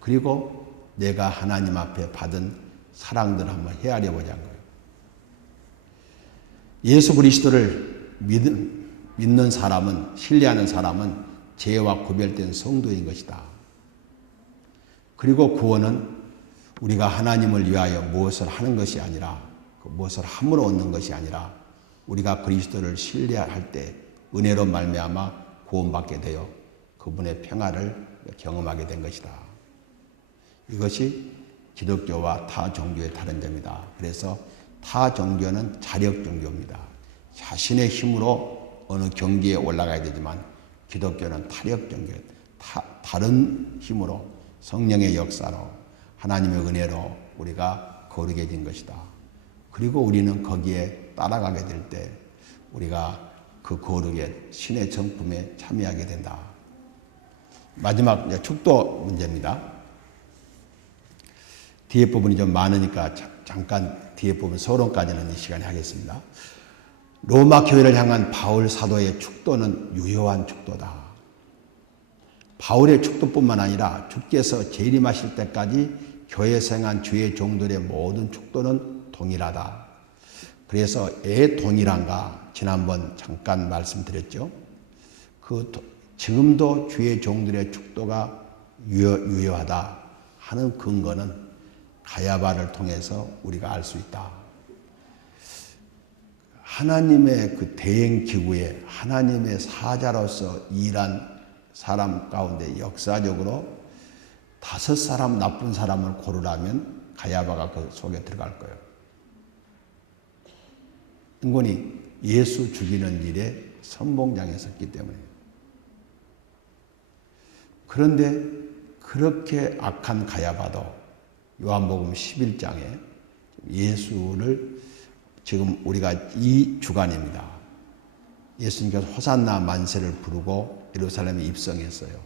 그리고 내가 하나님 앞에 받은 사랑들을 한번 헤아려 보자는 거예요. 예수 그리스도를 믿는 사람은, 신뢰하는 사람은 죄와 구별된 성도인 것이다. 그리고 구원은 우리가 하나님을 위하여 무엇을 하는 것이 아니라, 무엇을 함으로 얻는 것이 아니라 우리가 그리스도를 신뢰할 때 은혜로 말미암아 구원받게 되어 그분의 평화를 경험하게 된 것이다. 이것이 기독교와 타 종교의 다른 점이다. 그래서 타 종교는 자력 종교입니다. 자신의 힘으로 어느 경지에 올라가야 되지만 기독교는 타력 종교예요. 다른 힘으로 성령의 역사로 하나님의 은혜로 우리가 거룩해진 것이다. 그리고 우리는 거기에 따라가게 될 때 우리가 그 거룩의 신의 정품에 참여하게 된다. 마지막 축도 문제입니다. 뒤에 부분이 좀 많으니까 잠깐 뒤에 부분 서론까지는 이 시간에 하겠습니다. 로마 교회를 향한 바울 사도의 축도는 유효한 축도다. 바울의 축도뿐만 아니라 주께서 재림하실 때까지 교회 생한 주의 종들의 모든 축도는 동일하다. 그래서 왜 동일한가 지난번 잠깐 말씀드렸죠. 지금도 주의 종들의 축도가 유효하다 하는 근거는 가야바를 통해서 우리가 알 수 있다. 하나님의 그 대행 기구에 하나님의 사자로서 일한 사람 가운데 역사적으로 5사람 나쁜 사람을 고르라면 가야바가 그 속에 들어갈 거예요. 인권이 예수 죽이는 일에 선봉장에 섰기 때문에. 그런데 그렇게 악한 가야바도 요한복음 11장에 예수를 지금 우리가 이 주간입니다. 예수님께서 호산나 만세를 부르고 예루살렘에 입성했어요.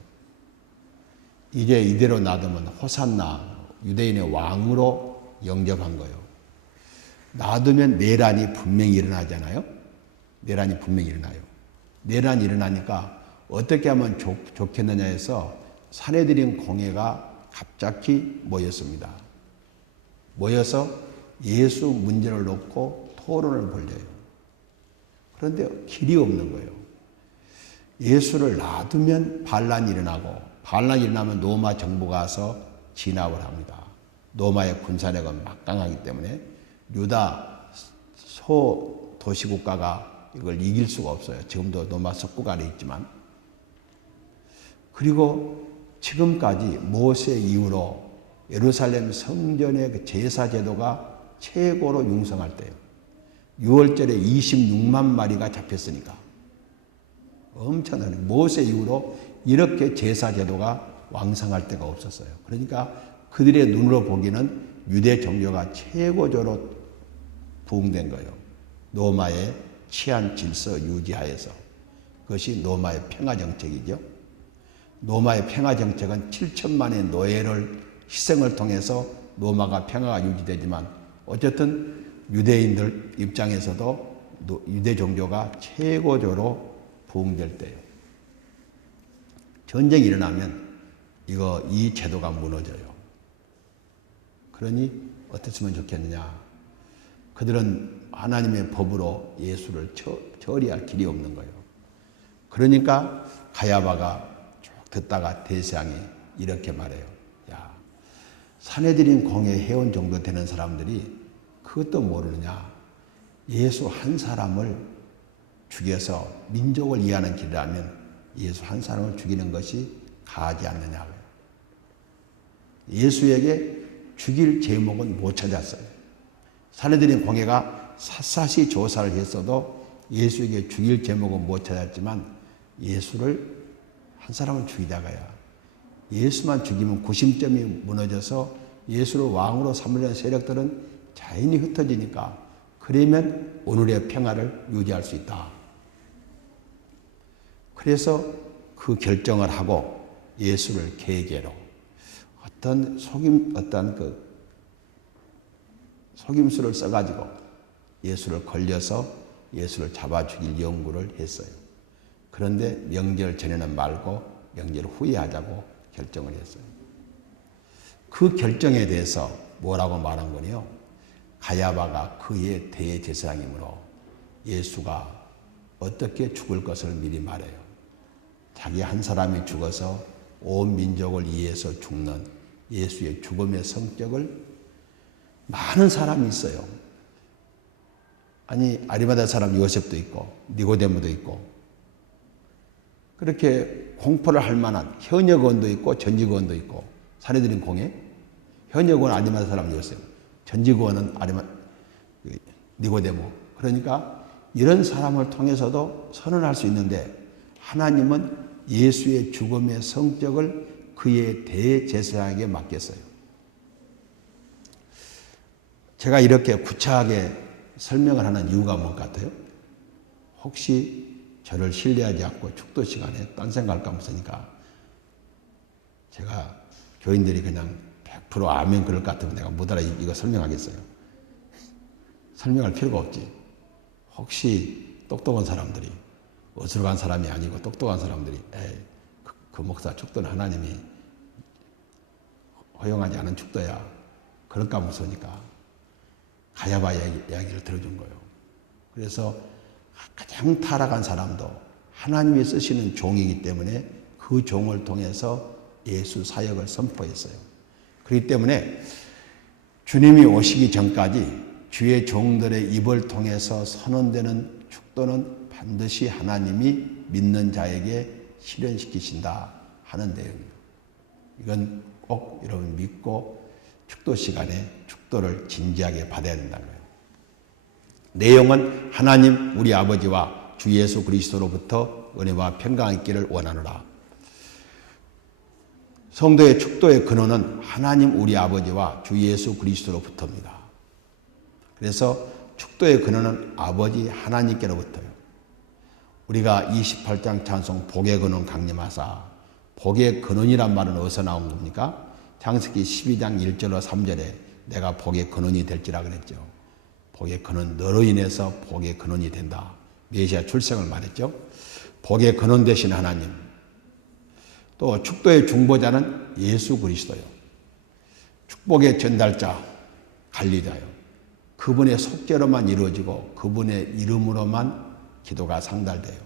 이제 이대로 놔두면 호산나 유대인의 왕으로 영접한 거예요. 놔두면 내란이 분명히 일어나잖아요. 내란이 분명히 일어나요. 내란이 일어나니까 어떻게 하면 좋겠느냐 해서 산헤드린 공회가 갑자기 모였습니다. 모여서 예수 문제를 놓고 토론을 벌려요. 그런데 길이 없는 거예요. 예수를 놔두면 반란이 일어나고, 반란이 일어나면 로마 정부가 와서 진압을 합니다. 로마의 군사력은 막강하기 때문에 유다 소도시국가가 이걸 이길 수가 없어요. 지금도 로마 석국 아래 있지만. 그리고 지금까지 모세 이후로 예루살렘 성전의 그 제사 제도가 최고로 융성할 때예요. 6월절에 26만 마리가 잡혔으니까. 엄청나요. 모세 이후로 이렇게 제사 제도가 왕성할 때가 없었어요. 그러니까 그들의 눈으로 보기는 유대 종교가 최고조로 부흥된 거예요. 로마의 치안 질서 유지하에서. 그것이 로마의 평화 정책이죠. 로마의 평화 정책은 7천만의 노예를 희생을 통해서 로마가 평화가 유지되지만 어쨌든 유대인들 입장에서도 유대 종교가 최고조로 부흥될 때예요. 전쟁이 일어나면 이 제도가 무너져요. 그러니 어땠으면 좋겠느냐. 그들은 하나님의 법으로 예수를 처리할 길이 없는 거예요. 그러니까 가야바가 쭉 듣다가 대세양이 이렇게 말해요. 야, 산헤드린 공회 회원 정도 되는 사람들이 그것도 모르느냐. 예수 한 사람을 죽여서 민족을 이해하는 길이라면 예수 한 사람을 죽이는 것이 가하지 않느냐. 예수에게 죽일 제목은 못 찾았어요. 산헤드린 공회가 샅샅이 조사를 했어도 예수에게 죽일 제목은 못 찾았지만 예수를 한 사람을 죽이다가야 예수만 죽이면 구심점이 무너져서 예수를 왕으로 삼으려는 세력들은 자연히 흩어지니까 그러면 오늘의 평화를 유지할 수 있다. 그래서 그 결정을 하고 예수를 계계로 어떤 속임수를 써가지고 예수를 걸려서 예수를 잡아 죽일 연구를 했어요. 그런데 명절 전에는 말고 명절 후에 하자고 결정을 했어요. 그 결정에 대해서 뭐라고 말한 거냐? 가야바가 그의 대제사장이므로 예수가 어떻게 죽을 것을 미리 말해요. 자기 한 사람이 죽어서 온 민족을 위해서 죽는 예수의 죽음의 성격을 많은 사람이 있어요. 아니 아리마다 사람 요셉도 있고 니고데모도 있고 그렇게 공포를 할 만한 현역 의원도 있고 전직 의원도 있고 사내들인 공회 현역 의원 아리마다 사람 요셉 전직 의원은 니고데모 그러니까 이런 사람을 통해서도 선언할 수 있는데 하나님은 예수의 죽음의 성격을 그의 대제사장에게 맡겼어요. 제가 이렇게 구차하게 설명을 하는 이유가 뭔 같아요? 혹시 저를 신뢰하지 않고 축도 시간에 딴 생각할까 무서우니까 제가 교인들이 그냥 100% 아멘 그럴 것 같으면 내가 못 알아 이거 설명하겠어요. 설명할 필요가 없지. 혹시 똑똑한 사람들이 어디로 간 사람이 아니고 똑똑한 사람들이 그 목사 축도는 하나님이 허용하지 않은 축도야. 그럴까 무서우니까 가야바 이야기를 들어준 거예요. 그래서 가장 타락한 사람도 하나님이 쓰시는 종이기 때문에 그 종을 통해서 예수 사역을 선포했어요. 그렇기 때문에 주님이 오시기 전까지 주의 종들의 입을 통해서 선언되는 축도는 반드시 하나님이 믿는 자에게 실현시키신다 하는 내용이에요. 이건 꼭 여러분 믿고 축도 시간에 축도를 진지하게 받아야 된다는 거예요. 내용은 하나님 우리 아버지와 주 예수 그리스도로부터 은혜와 평강이 있기를 원하노라. 성도의 축도의 근원은 하나님 우리 아버지와 주 예수 그리스도로부터입니다. 그래서 축도의 근원은 아버지 하나님께로부터요. 우리가 28장 찬송 복의 근원 강림하사 복의 근원이란 말은 어디서 나온 겁니까? 창세기 12장 1절로 3절에 내가 복의 근원이 될지라 그랬죠. 복의 근원 너로 인해서 복의 근원이 된다. 메시아 출생을 말했죠. 복의 근원 되신 하나님. 또 축도의 중보자는 예수 그리스도요. 축복의 전달자 관리자요. 그분의 속죄로만 이루어지고 그분의 이름으로만 기도가 상달돼요.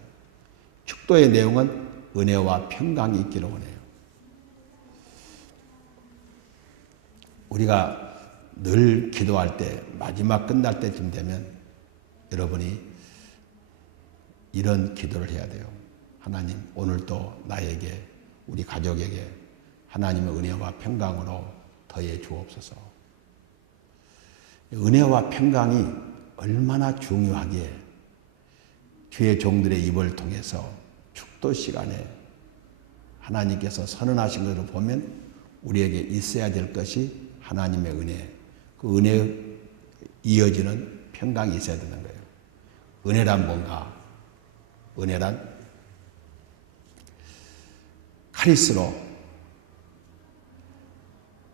축도의 내용은 은혜와 평강이 있기를 원해요. 우리가 늘 기도할 때 마지막 끝날 때쯤 되면 여러분이 이런 기도를 해야 돼요. 하나님 오늘도 나에게 우리 가족에게 하나님의 은혜와 평강으로 더해 주옵소서. 은혜와 평강이 얼마나 중요하기에 주의 종들의 입을 통해서 축도 시간에 하나님께서 선언하신 것을 보면 우리에게 있어야 될 것이 하나님의 은혜, 그 은혜에 이어지는 평강이 있어야 되는 거예요. 은혜란 뭔가? 은혜란 카리스로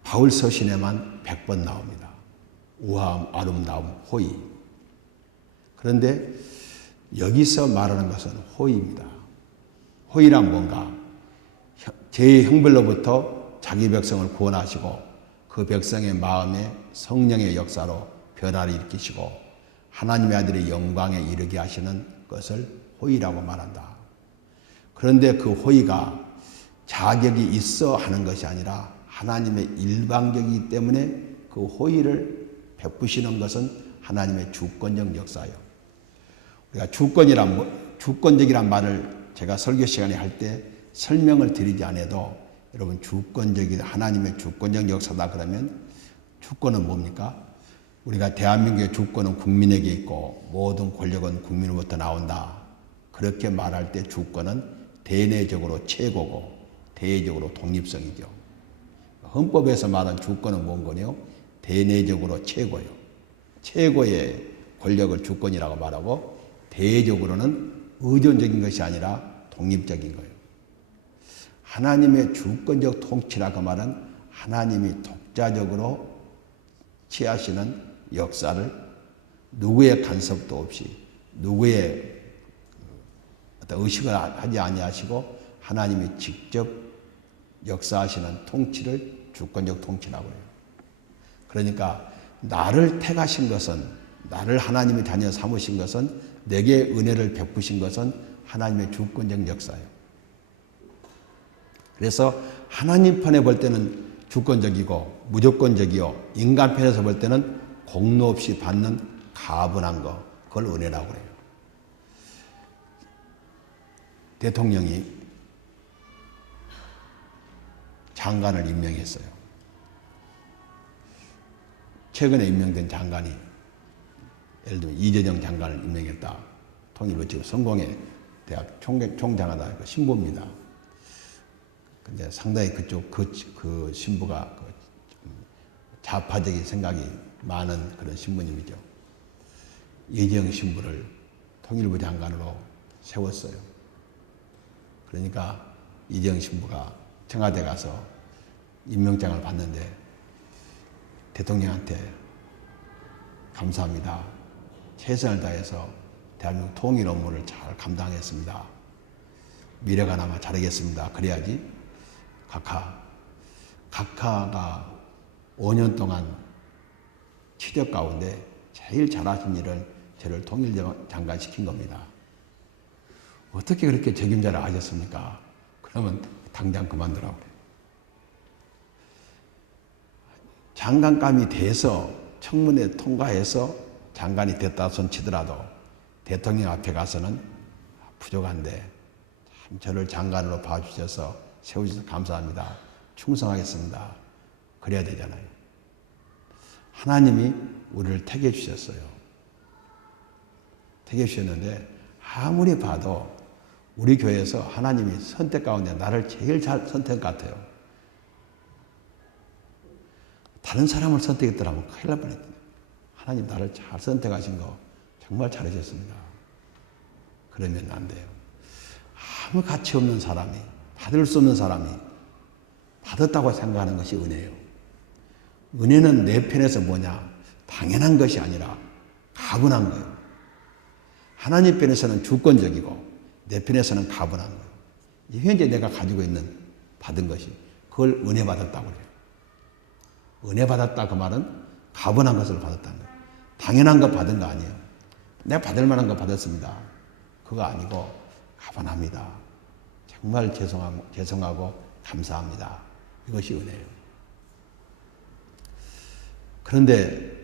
바울 서신에만 100번 나옵니다. 우아함, 아름다움, 호의. 그런데 여기서 말하는 것은 호의입니다. 호의란 뭔가? 죄의 형벌로부터 자기 백성을 구원하시고 그 백성의 마음에 성령의 역사로 변화를 일으키시고 하나님의 아들의 영광에 이르게 하시는 것을 호의라고 말한다. 그런데 그 호의가 자격이 있어 하는 것이 아니라 하나님의 일방적이기 때문에 그 호의를 베푸시는 것은 하나님의 주권적 역사예요. 우리가 주권적이란 말을 제가 설교 시간에 할 때 설명을 드리지 않아도 여러분 주권적인 하나님의 주권적 역사다 그러면 주권은 뭡니까? 우리가 대한민국의 주권은 국민에게 있고 모든 권력은 국민으로부터 나온다. 그렇게 말할 때 주권은 대내적으로 최고고 대외적으로 독립성이죠. 헌법에서 말한 주권은 뭔 거냐? 대내적으로 최고요. 최고의 권력을 주권이라고 말하고 대외적으로는 의존적인 것이 아니라 독립적인 거예요. 하나님의 주권적 통치라고 말은 하나님이 독자적으로 취하시는 역사를 누구의 간섭도 없이 누구의 어떤 의식을 하지 아니하시고 하나님이 직접 역사하시는 통치를 주권적 통치라고 해요. 그러니까 나를 택하신 것은, 나를 하나님이 자녀 삼으신 것은, 내게 은혜를 베푸신 것은 하나님의 주권적 역사예요. 그래서 하나님 편에 볼 때는 주권적이고 무조건적이요, 인간 편에서 볼 때는 공로 없이 받는 가분한 거, 그걸 은혜라고 해요. 대통령이 장관을 임명했어요. 최근에 임명된 장관이 예를 들면 이재정 장관을 임명했다. 통일부 지금 성공회 대학 총장하다 신부입니다. 근데 상당히 그쪽 그 신부가 좌파적인 생각이 많은 그런 신부님이죠. 이재정 신부를 통일부 장관으로 세웠어요. 그러니까 이재정 신부가 청와대 가서 임명장을 받는데 대통령한테 감사합니다. 최선을 다해서 대한민국 통일 업무를 잘 감당했습니다. 미래가 남아 잘하겠습니다. 그래야지 각하가 5년 동안 취적 가운데 제일 잘하신 일을 저를 통일장관 시킨 겁니다. 어떻게 그렇게 책임자를 하셨습니까? 그러면 당장 그만두라고 그래요. 장관감이 돼서 청문회 통과해서 장관이 됐다 손 치더라도 대통령 앞에 가서는 부족한데 참 저를 장관으로 봐주셔서 세우셔서 감사합니다. 충성하겠습니다. 그래야 되잖아요. 하나님이 우리를 택해 주셨어요. 택해 주셨는데 아무리 봐도 우리 교회에서 하나님이 선택 가운데 나를 제일 잘 선택 같아요. 다른 사람을 선택했더라면 큰일 날 뻔했거든요. 하나님 나를 잘 선택하신 거 정말 잘하셨습니다. 그러면 안 돼요. 아무 가치 없는 사람이, 받을 수 없는 사람이 받았다고 생각하는 것이 은혜예요. 은혜는 내 편에서 뭐냐? 당연한 것이 아니라 가분한 거예요. 하나님 편에서는 주권적이고 내 편에서는 가분한 거예요. 현재 내가 가지고 있는 받은 것이 그걸 은혜 받았다고 그래요. 은혜 받았다 그 말은 가분한 것을 받았다는 거예요. 당연한 거 받은 거 아니에요. 내가 받을 만한 거 받았습니다. 그거 아니고 가분합니다. 정말 죄송하고 감사합니다. 이것이 은혜예요. 그런데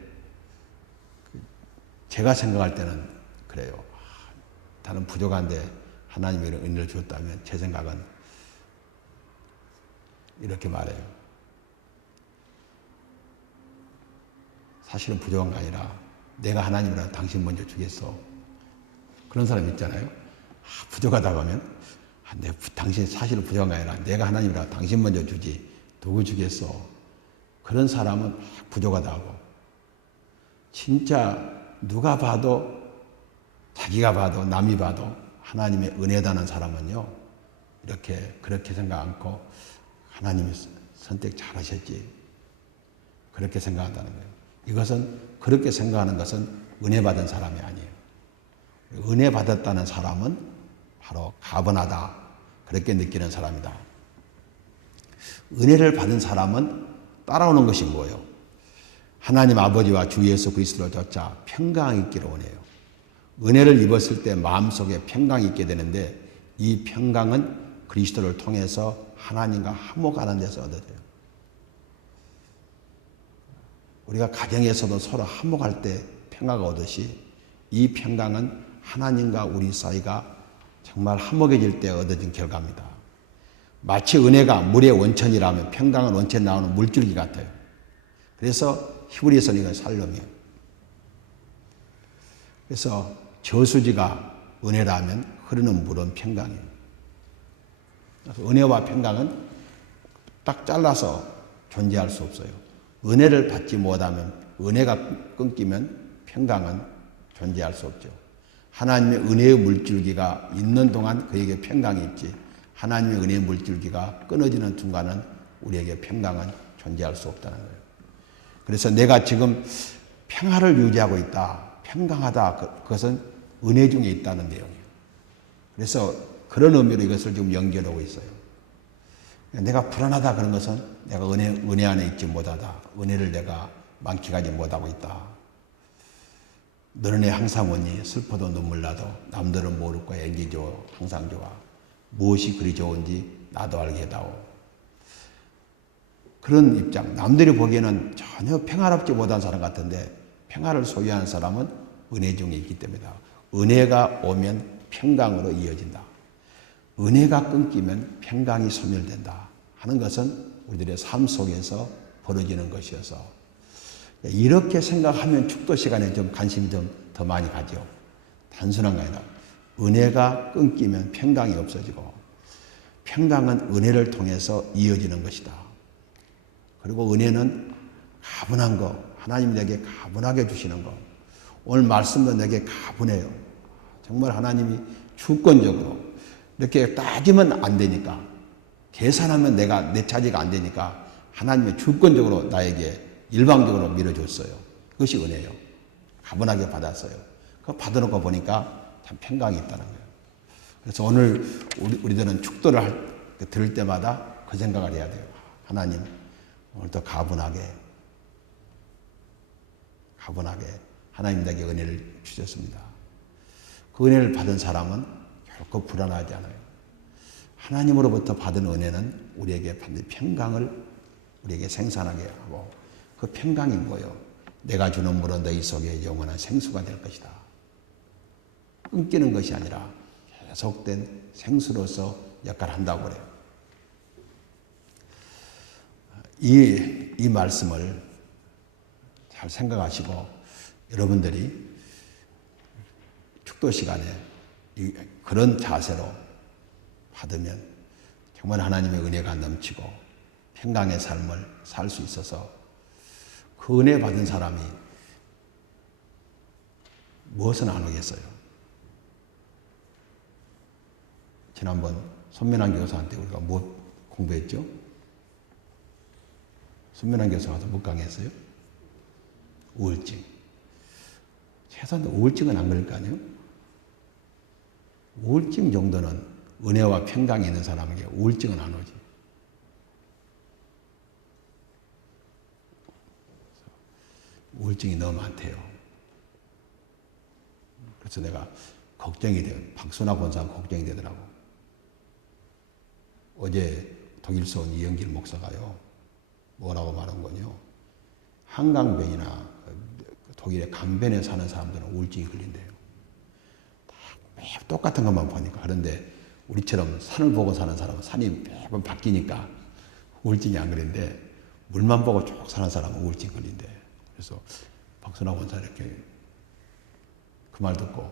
제가 생각할 때는 그래요. 다른 부족한데 하나님이 이런 은혜를 주었다면 제 생각은 이렇게 말해요. 사실은 부족한 게 아니라 내가 하나님이라 당신 먼저 주겠어. 그런 사람 있잖아요. 부족하다고 하면 당신 사실은 부족한 게 아니라 내가 하나님이라 당신 먼저 주지 누구 주겠어. 그런 사람은 부족하다고. 진짜 누가 봐도 자기가 봐도 남이 봐도 하나님의 은혜다는 사람은요 그렇게 생각 않고 하나님이 선택 잘하셨지 그렇게 생각한다는 거예요. 이것은 그렇게 생각하는 것은 은혜 받은 사람이 아니에요. 은혜 받았다는 사람은 바로 가분하다 그렇게 느끼는 사람이다. 은혜를 받은 사람은 따라오는 것이 뭐예요? 하나님 아버지와 주 예수 그리스도를 쫓아 평강이 있기를 원해요. 은혜를 입었을 때 마음속에 평강이 있게 되는데 이 평강은 그리스도를 통해서 하나님과 화목하는 데서 얻어져요. 우리가 가정에서도 서로 화목할 때 평화가 오듯이 이 평강은 하나님과 우리 사이가 정말 화목해질 때 얻어진 결과입니다. 마치 은혜가 물의 원천이라면 평강은 원천에 나오는 물줄기 같아요. 그래서 히브리서는 이건 살롬이에요. 그래서 저수지가 은혜라면 흐르는 물은 평강이에요. 그래서 은혜와 평강은 딱 잘라서 존재할 수 없어요. 은혜를 받지 못하면, 은혜가 끊기면 평강은 존재할 수 없죠. 하나님의 은혜의 물줄기가 있는 동안 그에게 평강이 있지, 하나님의 은혜의 물줄기가 끊어지는 순간은 우리에게 평강은 존재할 수 없다는 거예요. 그래서 내가 지금 평화를 유지하고 있다, 평강하다, 그것은 은혜 중에 있다는 내용이에요. 그래서 그런 의미로 이것을 지금 연결하고 있어요. 내가 불안하다 그런 것은 내가 은혜 안에 있지 못하다, 은혜를 내가 만끽하지 못하고 있다. 너는 왜 항상 오니? 슬퍼도 눈물 나도 남들은 모를 거야. 엔지 좋아, 항상 좋아. 무엇이 그리 좋은지 나도 알게 다오. 그런 입장, 남들이 보기에는 전혀 평화롭지 못한 사람 같은데 평화를 소유한 사람은 은혜 중에 있기 때문이다. 은혜가 오면 평강으로 이어진다. 은혜가 끊기면 평강이 소멸된다 하는 것은 우리들의 삶 속에서 벌어지는 것이어서, 이렇게 생각하면 축도 시간에 좀 관심이 좀 더 많이 가죠. 단순한 게 아니라 은혜가 끊기면 평강이 없어지고, 평강은 은혜를 통해서 이어지는 것이다. 그리고 은혜는 가분한 거, 하나님이 내게 가분하게 주시는 거. 오늘 말씀도 내게 가분해요. 정말 하나님이 주권적으로, 이렇게 따지면 안 되니까, 계산하면 내 차지가 안 되니까 하나님이 주권적으로 나에게 일방적으로 밀어줬어요. 그것이 은혜예요. 가분하게 받았어요. 그거 받아놓고 보니까 참 평강이 있다는 거예요. 그래서 오늘 우리들은 축도를 들을 때마다 그 생각을 해야 돼요. 하나님, 오늘도 가분하게 하나님 내게 은혜를 주셨습니다. 그 은혜를 받은 사람은 결코 불안하지 않아요. 하나님으로부터 받은 은혜는 우리에게 반드시 평강을 우리에게 생산하게 하고, 그 평강이 뭐예요? 내가 주는 물은 너희 속에 영원한 생수가 될 것이다. 끊기는 것이 아니라 계속된 생수로서 역할을 한다고 그래요. 이 말씀을 잘 생각하시고 여러분들이 축도 시간에 그런 자세로 받으면 정말 하나님의 은혜가 넘치고 평강의 삶을 살 수 있어서, 그 은혜 받은 사람이 무엇은 안 하겠어요? 지난번 손민환 교사한테 우리가 뭐 공부했죠? 손민환 교사가 뭐 강의했어요? 우울증. 최소한 우울증은 안 그럴 거 아니에요? 우울증 정도는 은혜와 평강이 있는 사람에게 우울증은 안 오지. 우울증이 너무 많대요. 그래서 내가 걱정이 돼요. 박순아 권사가 걱정이 되더라고. 어제 독일서 온 이영길 목사가요, 뭐라고 말한 거냐? 한강변이나 독일의 강변에 사는 사람들은 우울증이 걸린대요. 매번 똑같은 것만 보니까. 그런데 우리처럼 산을 보고 사는 사람은 산이 매번 바뀌니까 우울증이 안 걸린데, 물만 보고 쭉 사는 사람은 우울증이 걸린대. 그래서 박순아 권사 이렇게 그 말 듣고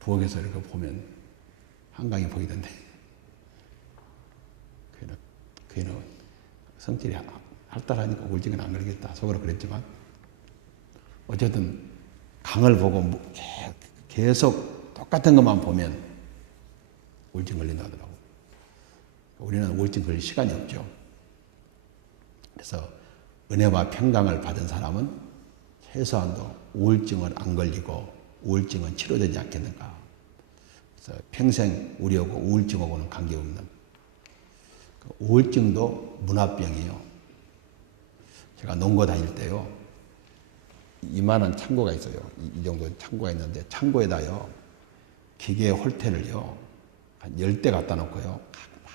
부엌에서 이렇게 보면 한강이 보이던데, 그는 성질이 할달하니까 우울증은 안 걸리겠다 속으로 그랬지만, 어쨌든 강을 보고 계속 똑같은 것만 보면 우울증 걸린다 하더라고. 우리는 우울증 걸릴 시간이 없죠. 그래서 은혜와 평강을 받은 사람은 최소한도 우울증을 안 걸리고 우울증은 치료되지 않겠는가. 그래서 평생 우리하고 우울증하고는 관계없는, 우울증도 문화병이에요. 제가 농고 다닐 때요, 이만한 창고가 있어요. 이 정도 창고가 있는데, 창고에다요 기계 홀대를요 한 10대 갖다 놓고요 막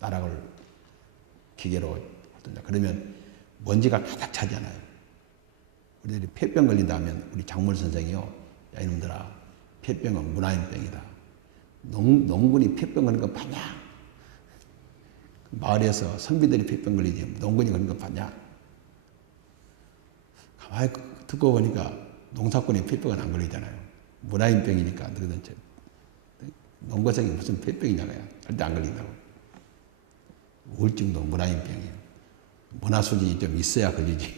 나락을 기계로 하든가, 그러면 먼지가 가득 차잖아요. 우리들이 폐병 걸린다면 우리 작물 선생이요, 야 이놈들아, 폐병은 문화인병이다. 농군이 폐병 걸린 거 봤냐? 마을에서 선비들이 폐병 걸리지 농군이 걸린 거 봤냐? 가만히 듣고 보니까 농사꾼의 폐병은 안 걸리잖아요. 문화인병이니까 누구든지. 농거생이 무슨 폐병이냐고요. 절대 안 걸린다고. 우울증도 문화인병이에요. 문화수준이 좀 있어야 걸리지.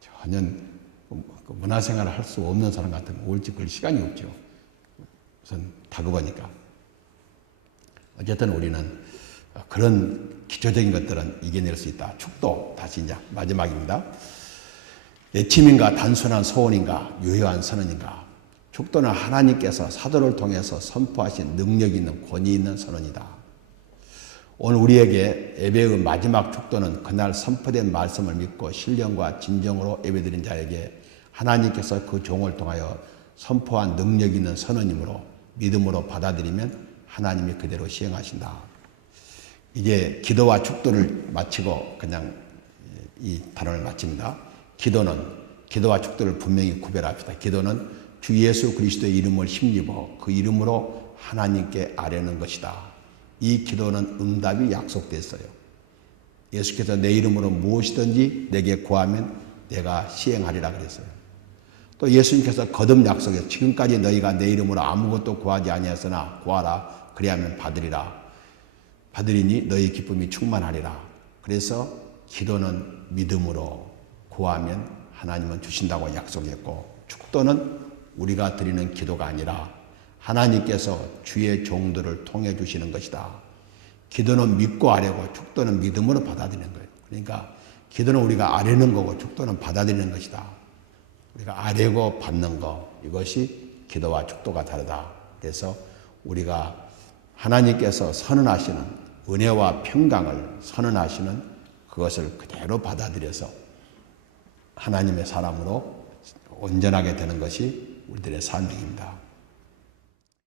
전혀 문화생활을 할 수 없는 사람 같으면 우울증 걸릴 시간이 없죠. 우선 다급하니까. 어쨌든 우리는 그런 기초적인 것들은 이겨낼 수 있다. 축도 다시 이제 마지막입니다. 애침인가 단순한 소원인가 유효한 선언인가. 축도는 하나님께서 사도를 통해서 선포하신 능력 있는 권위 있는 선언이다. 오늘 우리에게 예배의 마지막 축도는 그날 선포된 말씀을 믿고 신령과 진정으로 예배드린 자에게 하나님께서 그 종을 통하여 선포한 능력 있는 선언이므로 믿음으로 받아들이면 하나님이 그대로 시행하신다. 이제 기도와 축도를 마치고 그냥 이 단원을 마칩니다. 기도와 축도를 분명히 구별합시다. 기도는 주 예수 그리스도의 이름을 힘입어 그 이름으로 하나님께 아뢰는 것이다. 이 기도는 응답이 약속됐어요. 예수께서 내 이름으로 무엇이든지 내게 구하면 내가 시행하리라 그랬어요. 또 예수님께서 거듭 약속해서 지금까지 너희가 내 이름으로 아무것도 구하지 아니하였으나 구하라 그리하면 받으리니 너희 기쁨이 충만하리라. 그래서 기도는 믿음으로 구하면 하나님은 주신다고 약속했고 축도는 우리가 드리는 기도가 아니라 하나님께서 주의 종들을 통해 주시는 것이다. 기도는 믿고 아뢰고 축도는 믿음으로 받아들이는 거예요. 그러니까 기도는 우리가 아뢰는 거고 축도는 받아들이는 것이다. 우리가 아뢰고 받는 거, 이것이 기도와 축도가 다르다. 그래서 우리가 하나님께서 선언하시는 은혜와 평강을 선언하시는 그것을 그대로 받아들여서 하나님의 사람으로 온전하게 되는 것이 우리들의 사명입니다.